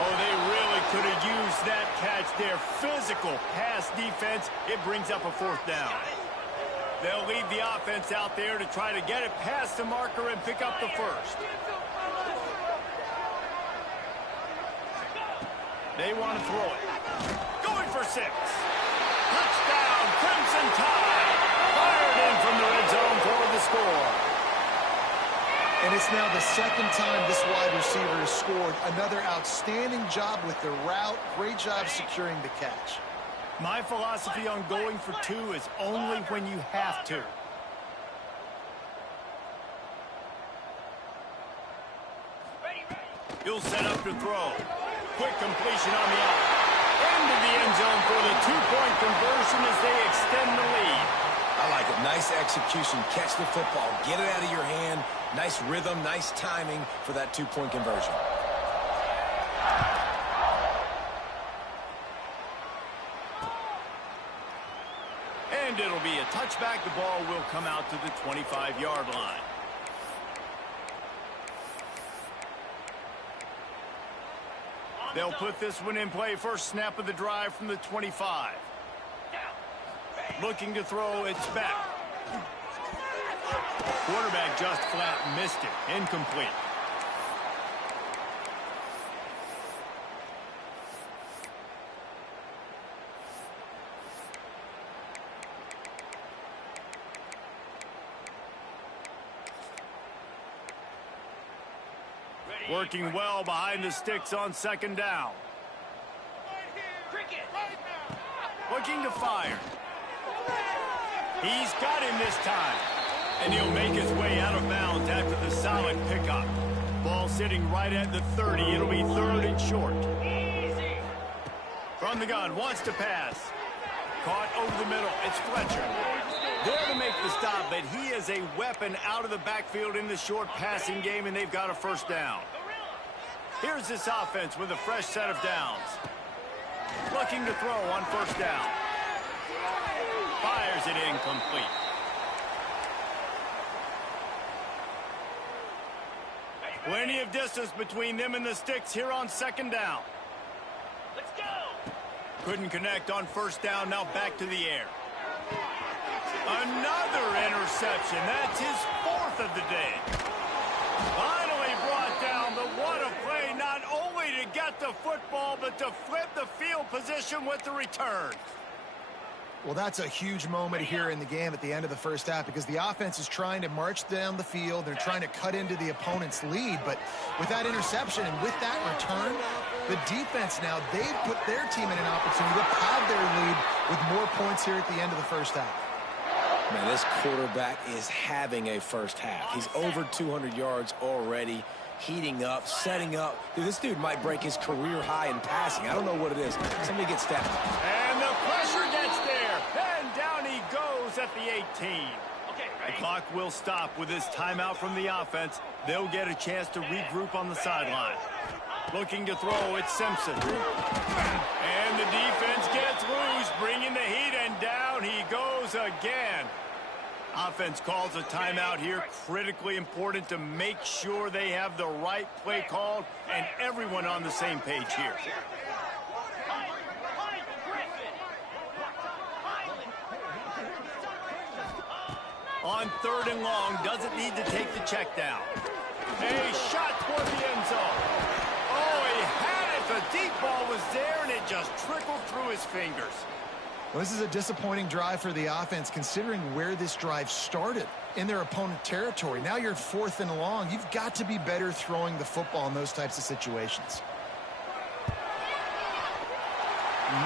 Oh, they really could have used that catch there. Physical pass defense. It brings up a 4th down. They'll leave the offense out there to try to get it past the marker and pick up the 1st. They want to throw it. Going for 6. Touchdown, Crimson Tide. Fired in from the red zone for the score. And it's now the 2nd time this wide receiver has scored. Another outstanding job with the route. Great job securing the catch. My philosophy on going for 2 is only when you have to. He'll set up to throw. Quick completion on the out. Into the end zone for the 2-point conversion as they extend the lead. I like it. Nice execution. Catch the football. Get it out of your hand. Nice rhythm, nice timing for that 2-point conversion. And it'll be a touchback. The ball will come out to the 25-yard line. They'll put this one in play. First snap of the drive from the 25. Looking to throw, it's back. Quarterback just flat missed it. Incomplete. Working well behind the sticks on 2nd down. Looking to fire. He's got him this time. And he'll make his way out of bounds after the solid pickup. Ball sitting right at the 30. It'll be 3rd and short. From the gun, wants to pass. Caught over the middle. It's Fletcher. There to make the stop, but he is a weapon out of the backfield in the short passing game, and they've got a 1st down. Here's this offense with a fresh set of downs. Looking to throw on 1st down. Fires it incomplete. Plenty of distance between them and the sticks here on 2nd down. Let's go. Couldn't connect on 1st down. Now back to the air. Another interception. That's his 4th of the day. Finally brought down, but what a play, not only to get the football, but to flip the field position with the return. Well, that's a huge moment here in the game at the end of the 1st half because the offense is trying to march down the field. They're trying to cut into the opponent's lead, but with that interception and with that return, the defense now, they've put their team in an opportunity to pad their lead with more points here at the end of the 1st half. Man, this quarterback is having a 1st half. He's over 200 yards already, heating up, setting up. Dude, this dude might break his career high in passing. I don't know what it is. Somebody get stepped. And the pressure gets there. And down he goes at the 18. The clock will stop with this timeout from the offense. They'll get a chance to regroup on the sideline. Looking to throw, it's Simpson. And the defense gets loose, bringing the heat, and down he goes again. Offense calls a timeout here. Critically important to make sure they have the right play called and everyone on the same page here. On 3rd and long, doesn't need to take the check down. A shot toward the end zone. Oh, he had it. The deep ball was there, and it just trickled through his fingers. Well, this is a disappointing drive for the offense considering where this drive started in their opponent territory. Now you're 4th and long. You've got to be better throwing the football in those types of situations.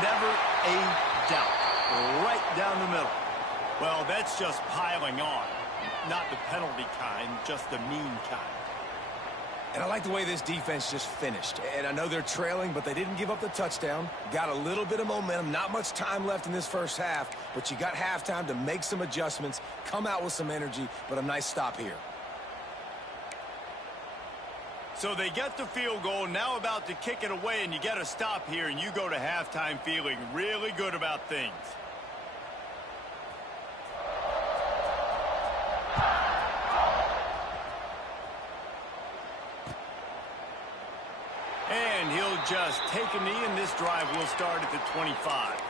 Never a doubt. Right down the middle. Well, that's just piling on. Not the penalty kind, just the mean kind. And I like the way this defense just finished. And I know they're trailing, but they didn't give up the touchdown. Got a little bit of momentum. Not much time left in this first half, but you got halftime to make some adjustments, come out with some energy, but a nice stop here. So they get the field goal, now about to kick it away, and you get a stop here, and you go to halftime feeling really good about things. And he'll just take a knee, and this drive will start at the 25.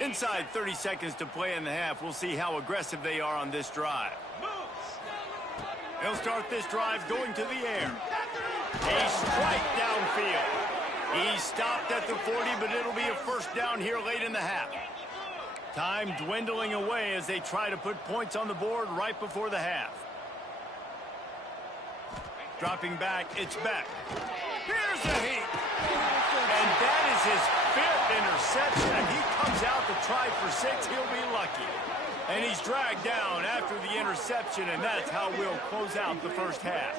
Inside 30 seconds to play in the half. We'll see how aggressive they are on this drive. They'll start this drive going to the air. A strike downfield. He stopped at the 40, but it'll be a first down here late in the half. Time dwindling away as they try to put points on the board right before the half. Dropping back, it's Beck. Here's a heat. And that is his 5th interception. He comes out to try for 6. He'll be lucky. And he's dragged down after the interception, and that's how we'll close out the first half.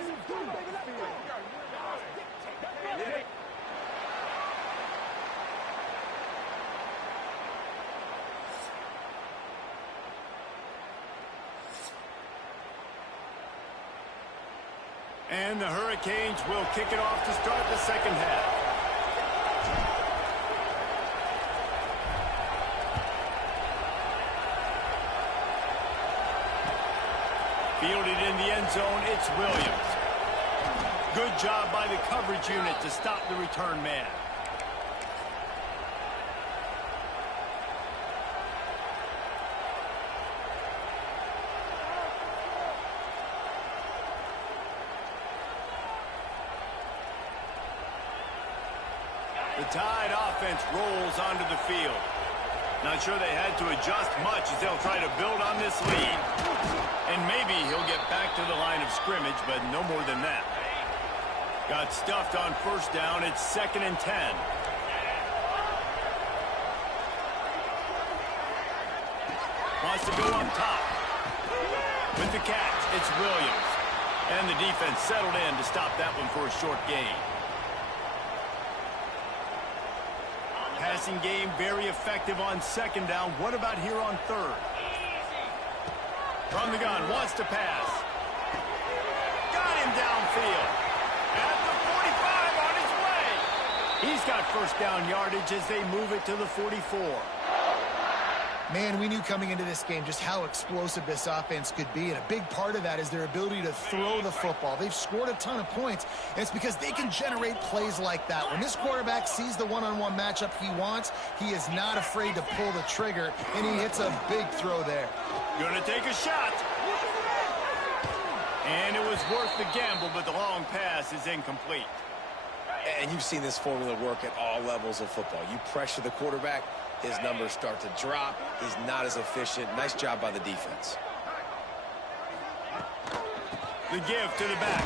And the Hurricanes will kick it off to start the second half. Fielded in the end zone, it's Williams. Good job by the coverage unit to stop the return man. The Tide offense rolls onto the field. Not sure they had to adjust much as they'll try to build on this lead. And maybe he'll get back to the line of scrimmage, but no more than that. Got stuffed on first down. It's 2nd and 10. Wants to go up top. With the catch, it's Williams. And the defense settled in to stop that one for a short gain. Passing game very effective on 2nd down. What about here on 3rd? From the gun, wants to pass. Got him downfield. At the 45 on his way. He's got first down yardage as they move it to the 44. Man, we knew coming into this game just how explosive this offense could be, and a big part of that is their ability to throw the football. They've scored a ton of points, and it's because they can generate plays like that. When this quarterback sees the one-on-one matchup he wants, he is not afraid to pull the trigger, and he hits a big throw there. Gonna take a shot. And it was worth the gamble, but the long pass is incomplete. And you've seen this formula work at all levels of football. You pressure the quarterback, his numbers start to drop. He's not as efficient. Nice job by the defense. The give to the back.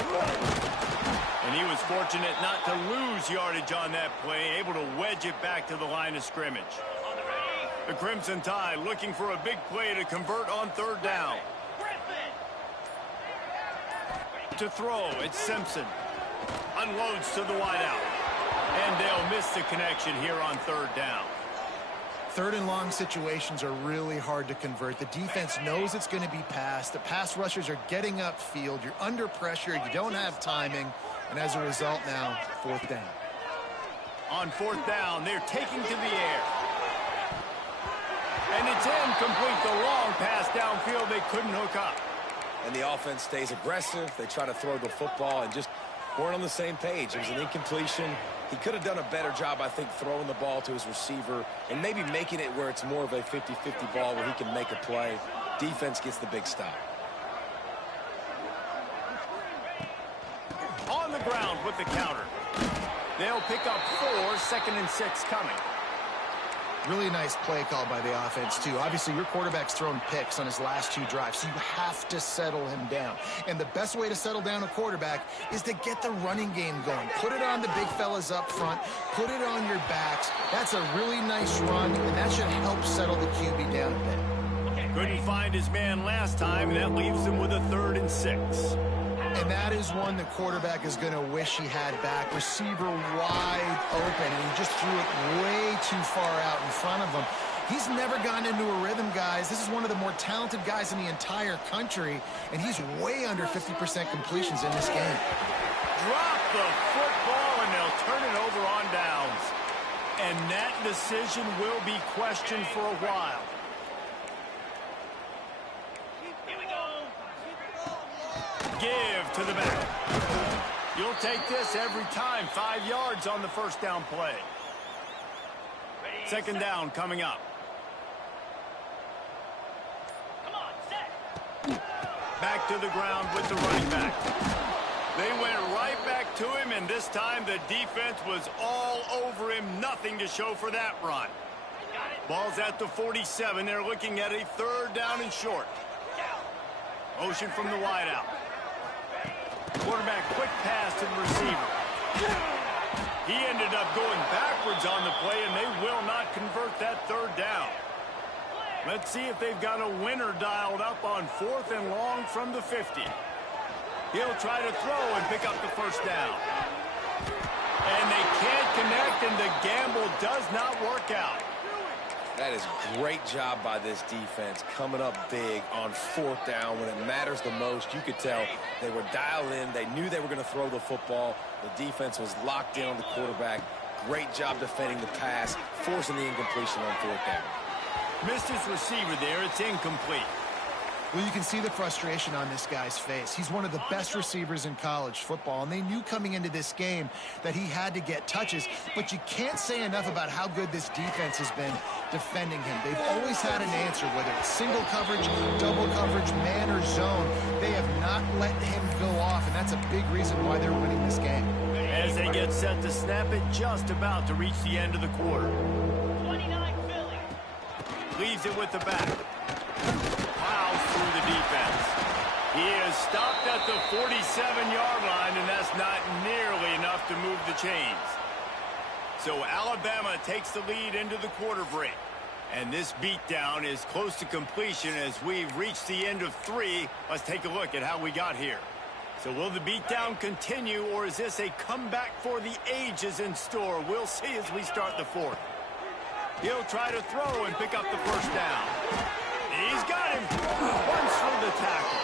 And he was fortunate not to lose yardage on that play, able to wedge it back to the line of scrimmage. The Crimson Tide looking for a big play to convert on 3rd down. To throw, it's Simpson. Unloads to the wideout. And they'll miss the connection here on 3rd down. 3rd and long situations are really hard to convert. The defense knows it's going to be passed. The pass rushers are getting upfield. You're under pressure. You don't have timing. And as a result now, 4th down. On 4th down, they're taking to the air. And it's incomplete. The long pass downfield, they couldn't hook up. And the offense stays aggressive. They try to throw the football and just weren't on the same page. It was an incompletion. He could have done a better job, I think, throwing the ball to his receiver and maybe making it where it's more of a 50-50 ball where he can make a play. Defense gets the big stop. On the ground with the counter. They'll pick up 4, 2nd and 6 coming. Really nice play call by the offense, too. Obviously, your quarterback's thrown picks on his last 2 drives, so you have to settle him down. And the best way to settle down a quarterback is to get the running game going. Put it on the big fellas up front. Put it on your backs. That's a really nice run, and that should help settle the QB down a bit. Couldn't find his man last time, and that leaves him with a 3rd and 6. And that is one the quarterback is going to wish he had back. Receiver wide open, and he just threw it way too far out in front of him. He's never gotten into a rhythm, guys. This is one of the more talented guys in the entire country, and he's way under 50% completions in this game. Drop the football, and they'll turn it over on downs. And that decision will be questioned for a while. Give to the back. You'll take this every time. 5 yards on the first down play. 2nd down coming up. Come on, set. Back to the ground with the running back. They went right back to him, and this time the defense was all over him. Nothing to show for that run. Ball's at the 47. They're looking at a 3rd down and short. Motion from the wideout. Quarterback quick pass to the receiver. He ended up going backwards on the play, and they will not convert that 3rd down. Let's see if they've got a winner dialed up on 4th and long from the 50. He'll try to throw and pick up the 1st down. And they can't connect, and the gamble does not work out. That is great job by this defense, coming up big on 4th down when it matters the most. You could tell they were dialed in. They knew they were going to throw the football. The defense was locked in on the quarterback. Great job defending the pass, forcing the incompletion on 4th down. Missed his receiver there. It's incomplete. Well, you can see the frustration on this guy's face. He's one of the best receivers in college football, and they knew coming into this game that he had to get touches, but you can't say enough about how good this defense has been defending him. They've always had an answer, whether it's single coverage, double coverage, man or zone. They have not let him go off, and that's a big reason why they're winning this game. As they get set to snap it, just about to reach the end of the quarter. 29 Philly. Leaves it with the back. Plows through the defense. He is stopped at the 47-yard line, and that's not nearly enough to move the chains. So Alabama takes the lead into the quarter break. And this beatdown is close to completion as we've reached the end of 3. Let's take a look at how we got here. So will the beatdown continue, or is this a comeback for the ages in store? We'll see as we start the 4th. He'll try to throw and pick up the 1st down. He's got him once through the tackle.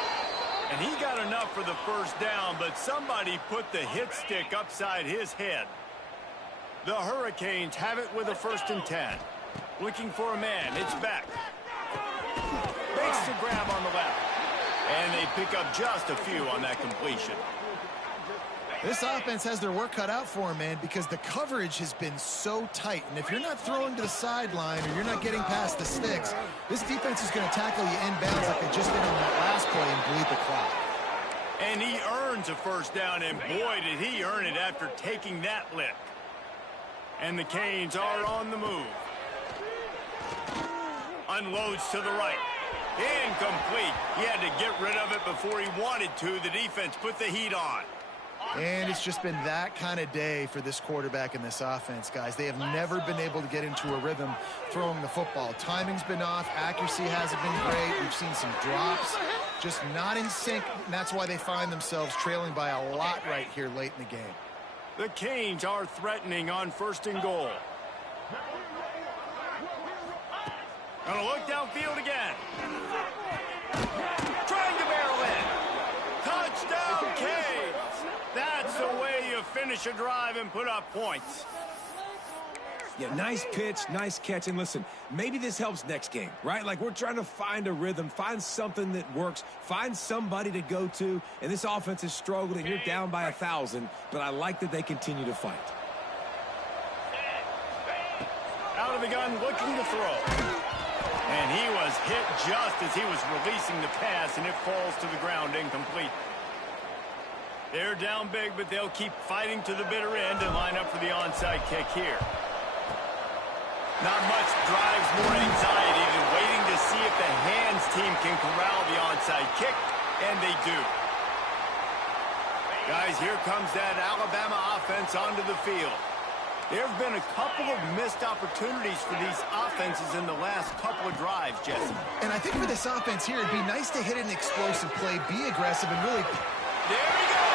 And he got enough for the 1st down, but somebody put the hit stick upside his head. The Hurricanes have it with a 1st and 10. Looking for a man. It's back. Makes the grab on the left. And they pick up just a few on that completion. This offense has their work cut out for them, man, because the coverage has been so tight. And if you're not throwing to the sideline or you're not getting past the sticks, this defense is going to tackle you inbounds like they just did on that last play and bleed the clock. And he earns a 1st down, and boy, did he earn it after taking that lick. And the Canes are on the move. Unloads to the right. Incomplete. He had to get rid of it before he wanted to. The defense put the heat on. And it's just been that kind of day for this quarterback and this offense, guys. They have never been able to get into a rhythm throwing the football. Timing's been off. Accuracy hasn't been great. We've seen some drops, just not in sync, and that's why they find themselves trailing by a lot right here late in the game. The Canes are threatening on 1st and goal. Gonna look downfield again. Trying to barrel in. Touchdown, Canes! That's the way you finish a drive and put up points. Yeah, nice pitch, nice catch. And listen, maybe this helps next game, right? Like, we're trying to find a rhythm, find something that works, find somebody to go to. And this offense is struggling. You're down by 1,000, but I like that they continue to fight. Out of the gun, looking to throw. And he was hit just as he was releasing the pass, and it falls to the ground incomplete. They're down big, but they'll keep fighting to the bitter end and line up for the onside kick here. Not much drives more anxiety than waiting to see if the hands team can corral the onside kick, and they do. Guys, here comes that Alabama offense onto the field. There have been a couple of missed opportunities for these offenses in the last couple of drives, Jesse. And I think for this offense here, it'd be nice to hit an explosive play, be aggressive, and really... There we go!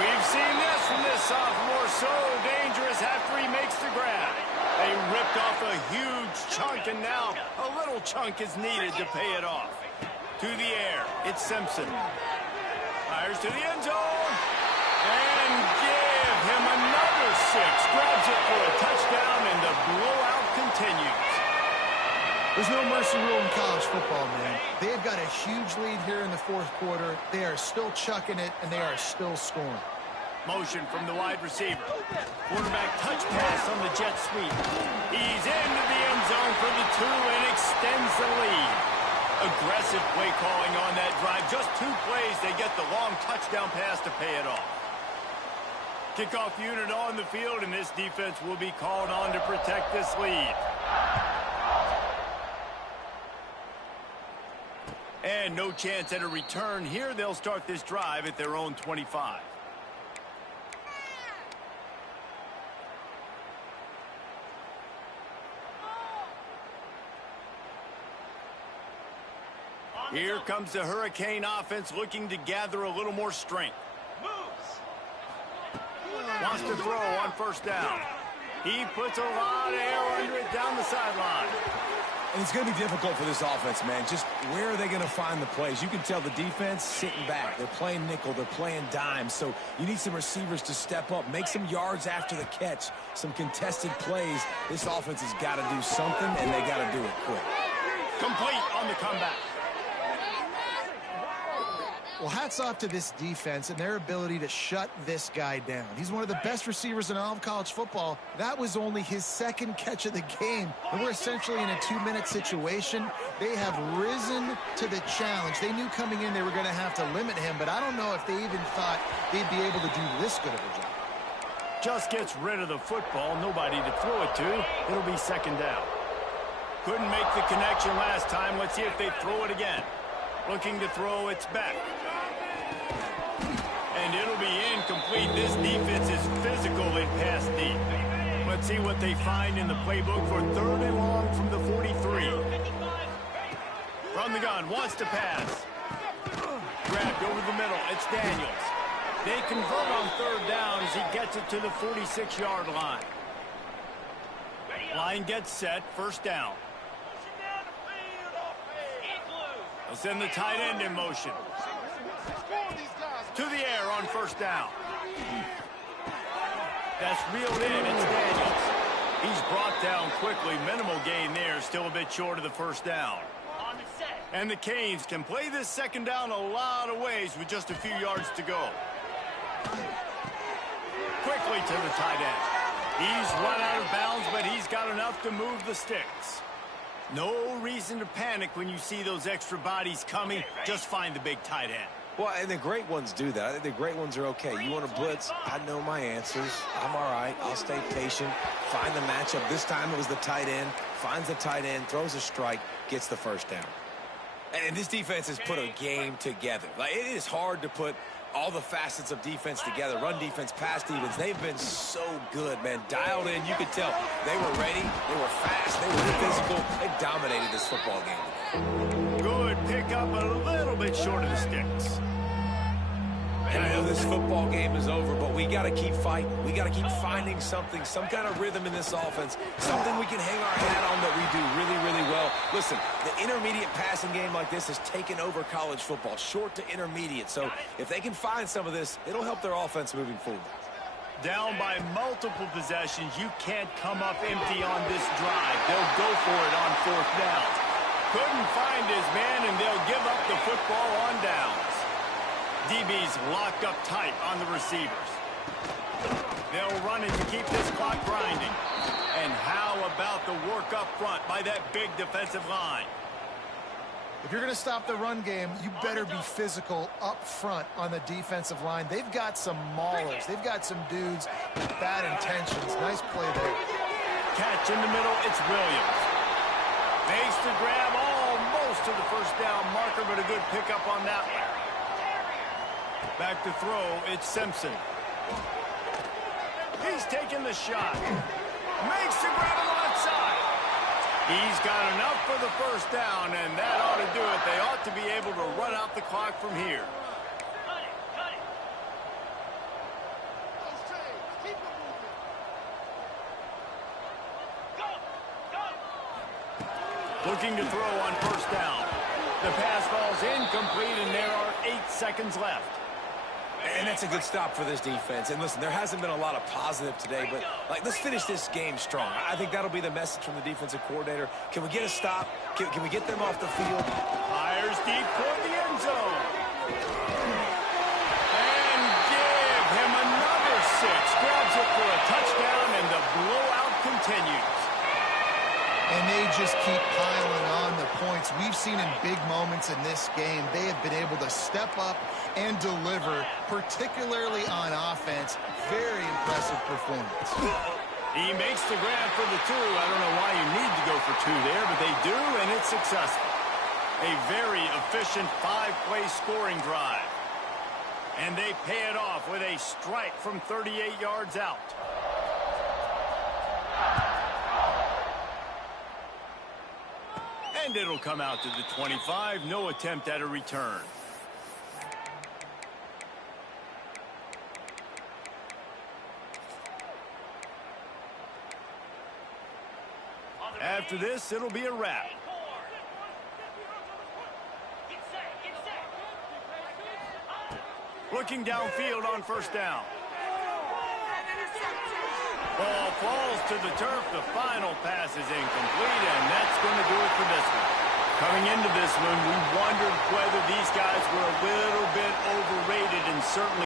We've seen this from this sophomore, so dangerous after he makes the grab. They ripped off a huge chunk, and now a little chunk is needed to pay it off. To the air, it's Simpson. Fires to the end zone. And give him another 6. Grabs it for a touchdown, and the blowout continues. There's no mercy rule in college football, man. They've got a huge lead here in the fourth quarter. They are still chucking it, and they are still scoring. Motion from the wide receiver. Quarterback touch pass on the jet sweep. He's into the end zone for the 2 and extends the lead. Aggressive play calling on that drive. Just 2 plays, they get the long touchdown pass to pay it off. Kickoff unit on the field, and this defense will be called on to protect this lead. And no chance at a return here. They'll start this drive at their own 25. Here comes the Hurricane offense looking to gather a little more strength. Wants to throw on first down. He puts a lot of air under it down the sideline. And it's going to be difficult for this offense, man. Just where are they going to find the plays? You can tell the defense sitting back. They're playing nickel. They're playing dime. So you need some receivers to step up, make some yards after the catch, some contested plays. This offense has got to do something, and they got to do it quick. Complete on the comeback. Well, hats off to this defense and their ability to shut this guy down. He's one of the best receivers in all of college football. That was only his 2nd catch of the game, and we're essentially in a 2-minute situation. They have risen to the challenge. They knew coming in they were going to have to limit him, but I don't know if they even thought they'd be able to do this good of a job. Just gets rid of the football. Nobody to throw it to. It'll be 2nd down. Couldn't make the connection last time. Let's see if they throw it again. Looking to throw, it's back. And it'll be incomplete. This defense is physical in pass deep. Let's see what they find in the playbook for 3rd and long from the 43. From the gun, wants to pass. Grabbed over the middle, it's Daniels. They convert on 3rd down as he gets it to the 46-yard line. Line gets set, 1st down. They'll send the tight end in motion. To the air on 1st down. That's reeled in. It's Daniels. He's brought down quickly. Minimal gain there. Still a bit short of the 1st down. And the Canes can play this 2nd down a lot of ways with just a few yards to go. Quickly to the tight end. He's run out of bounds, but he's got enough to move the sticks. No reason to panic when you see those extra bodies coming. Just find the big tight end. Well, and the great ones do that. I think the great ones are okay. You want to blitz? I know my answers. I'm all right. I'll stay patient. Find the matchup. This time it was the tight end. Finds the tight end, throws a strike, gets the 1st down. And this defense has put a game together. Like, it is hard to put all the facets of defense together. Run defense, pass defense. They've been so good, man. Dialed in. You could tell they were ready. They were fast. They were physical. They dominated this football game. Good pickup, a little bit short of the sticks. And I know this football game is over, but we got to keep fighting. We got to keep finding something, some kind of rhythm in this offense, something we can hang our hat on that we do really, really well. Listen, the intermediate passing game like this has taken over college football, short to intermediate. So if they can find some of this, it'll help their offense moving forward. Down by multiple possessions, you can't come up empty on this drive. They'll go for it on 4th down. Couldn't find his man, and they'll give up the football on downs. DB's locked up tight on the receivers. They'll run it to keep this clock grinding. And how about the work up front by that big defensive line? If you're going to stop the run game, you better be physical up front on the defensive line. They've got some maulers. They've got some dudes with bad intentions. Nice play there. Catch in the middle, it's Williams. Makes the grab almost to the first down marker, but a good pickup on that one. Back to throw, it's Simpson. He's taking the shot. Makes the grab on the left side. He's got enough for the first down, and that ought to do it. They ought to be able to run out the clock from here. Cut it, cut it. Go, go. Looking to throw on first down. The pass falls incomplete, and there are 8 seconds left. And that's a good stop for this defense. And listen, there hasn't been a lot of positive today, but let's finish this game strong. I think that'll be the message from the defensive coordinator. Can we get a stop? Can we get them off the field? Fires deep toward the end zone. And give him another 6. Grabs it for a touchdown, and the blowout continues. And they just keep piling on the points. We've seen in big moments in this game, they have been able to step up and deliver, particularly on offense. Very impressive performance. He makes the grab for the 2. I don't know why you need to go for 2 there, but they do, and it's successful. A very efficient 5-play scoring drive. And they pay it off with a strike from 38 yards out. And it'll come out to the 25. No attempt at a return. After this, it'll be a wrap. Get set, get set. Looking downfield on first down. Ball falls to the turf. The final pass is incomplete, and that's going to do it for this one. Coming into this one, we wondered whether these guys were a little bit overrated, and certainly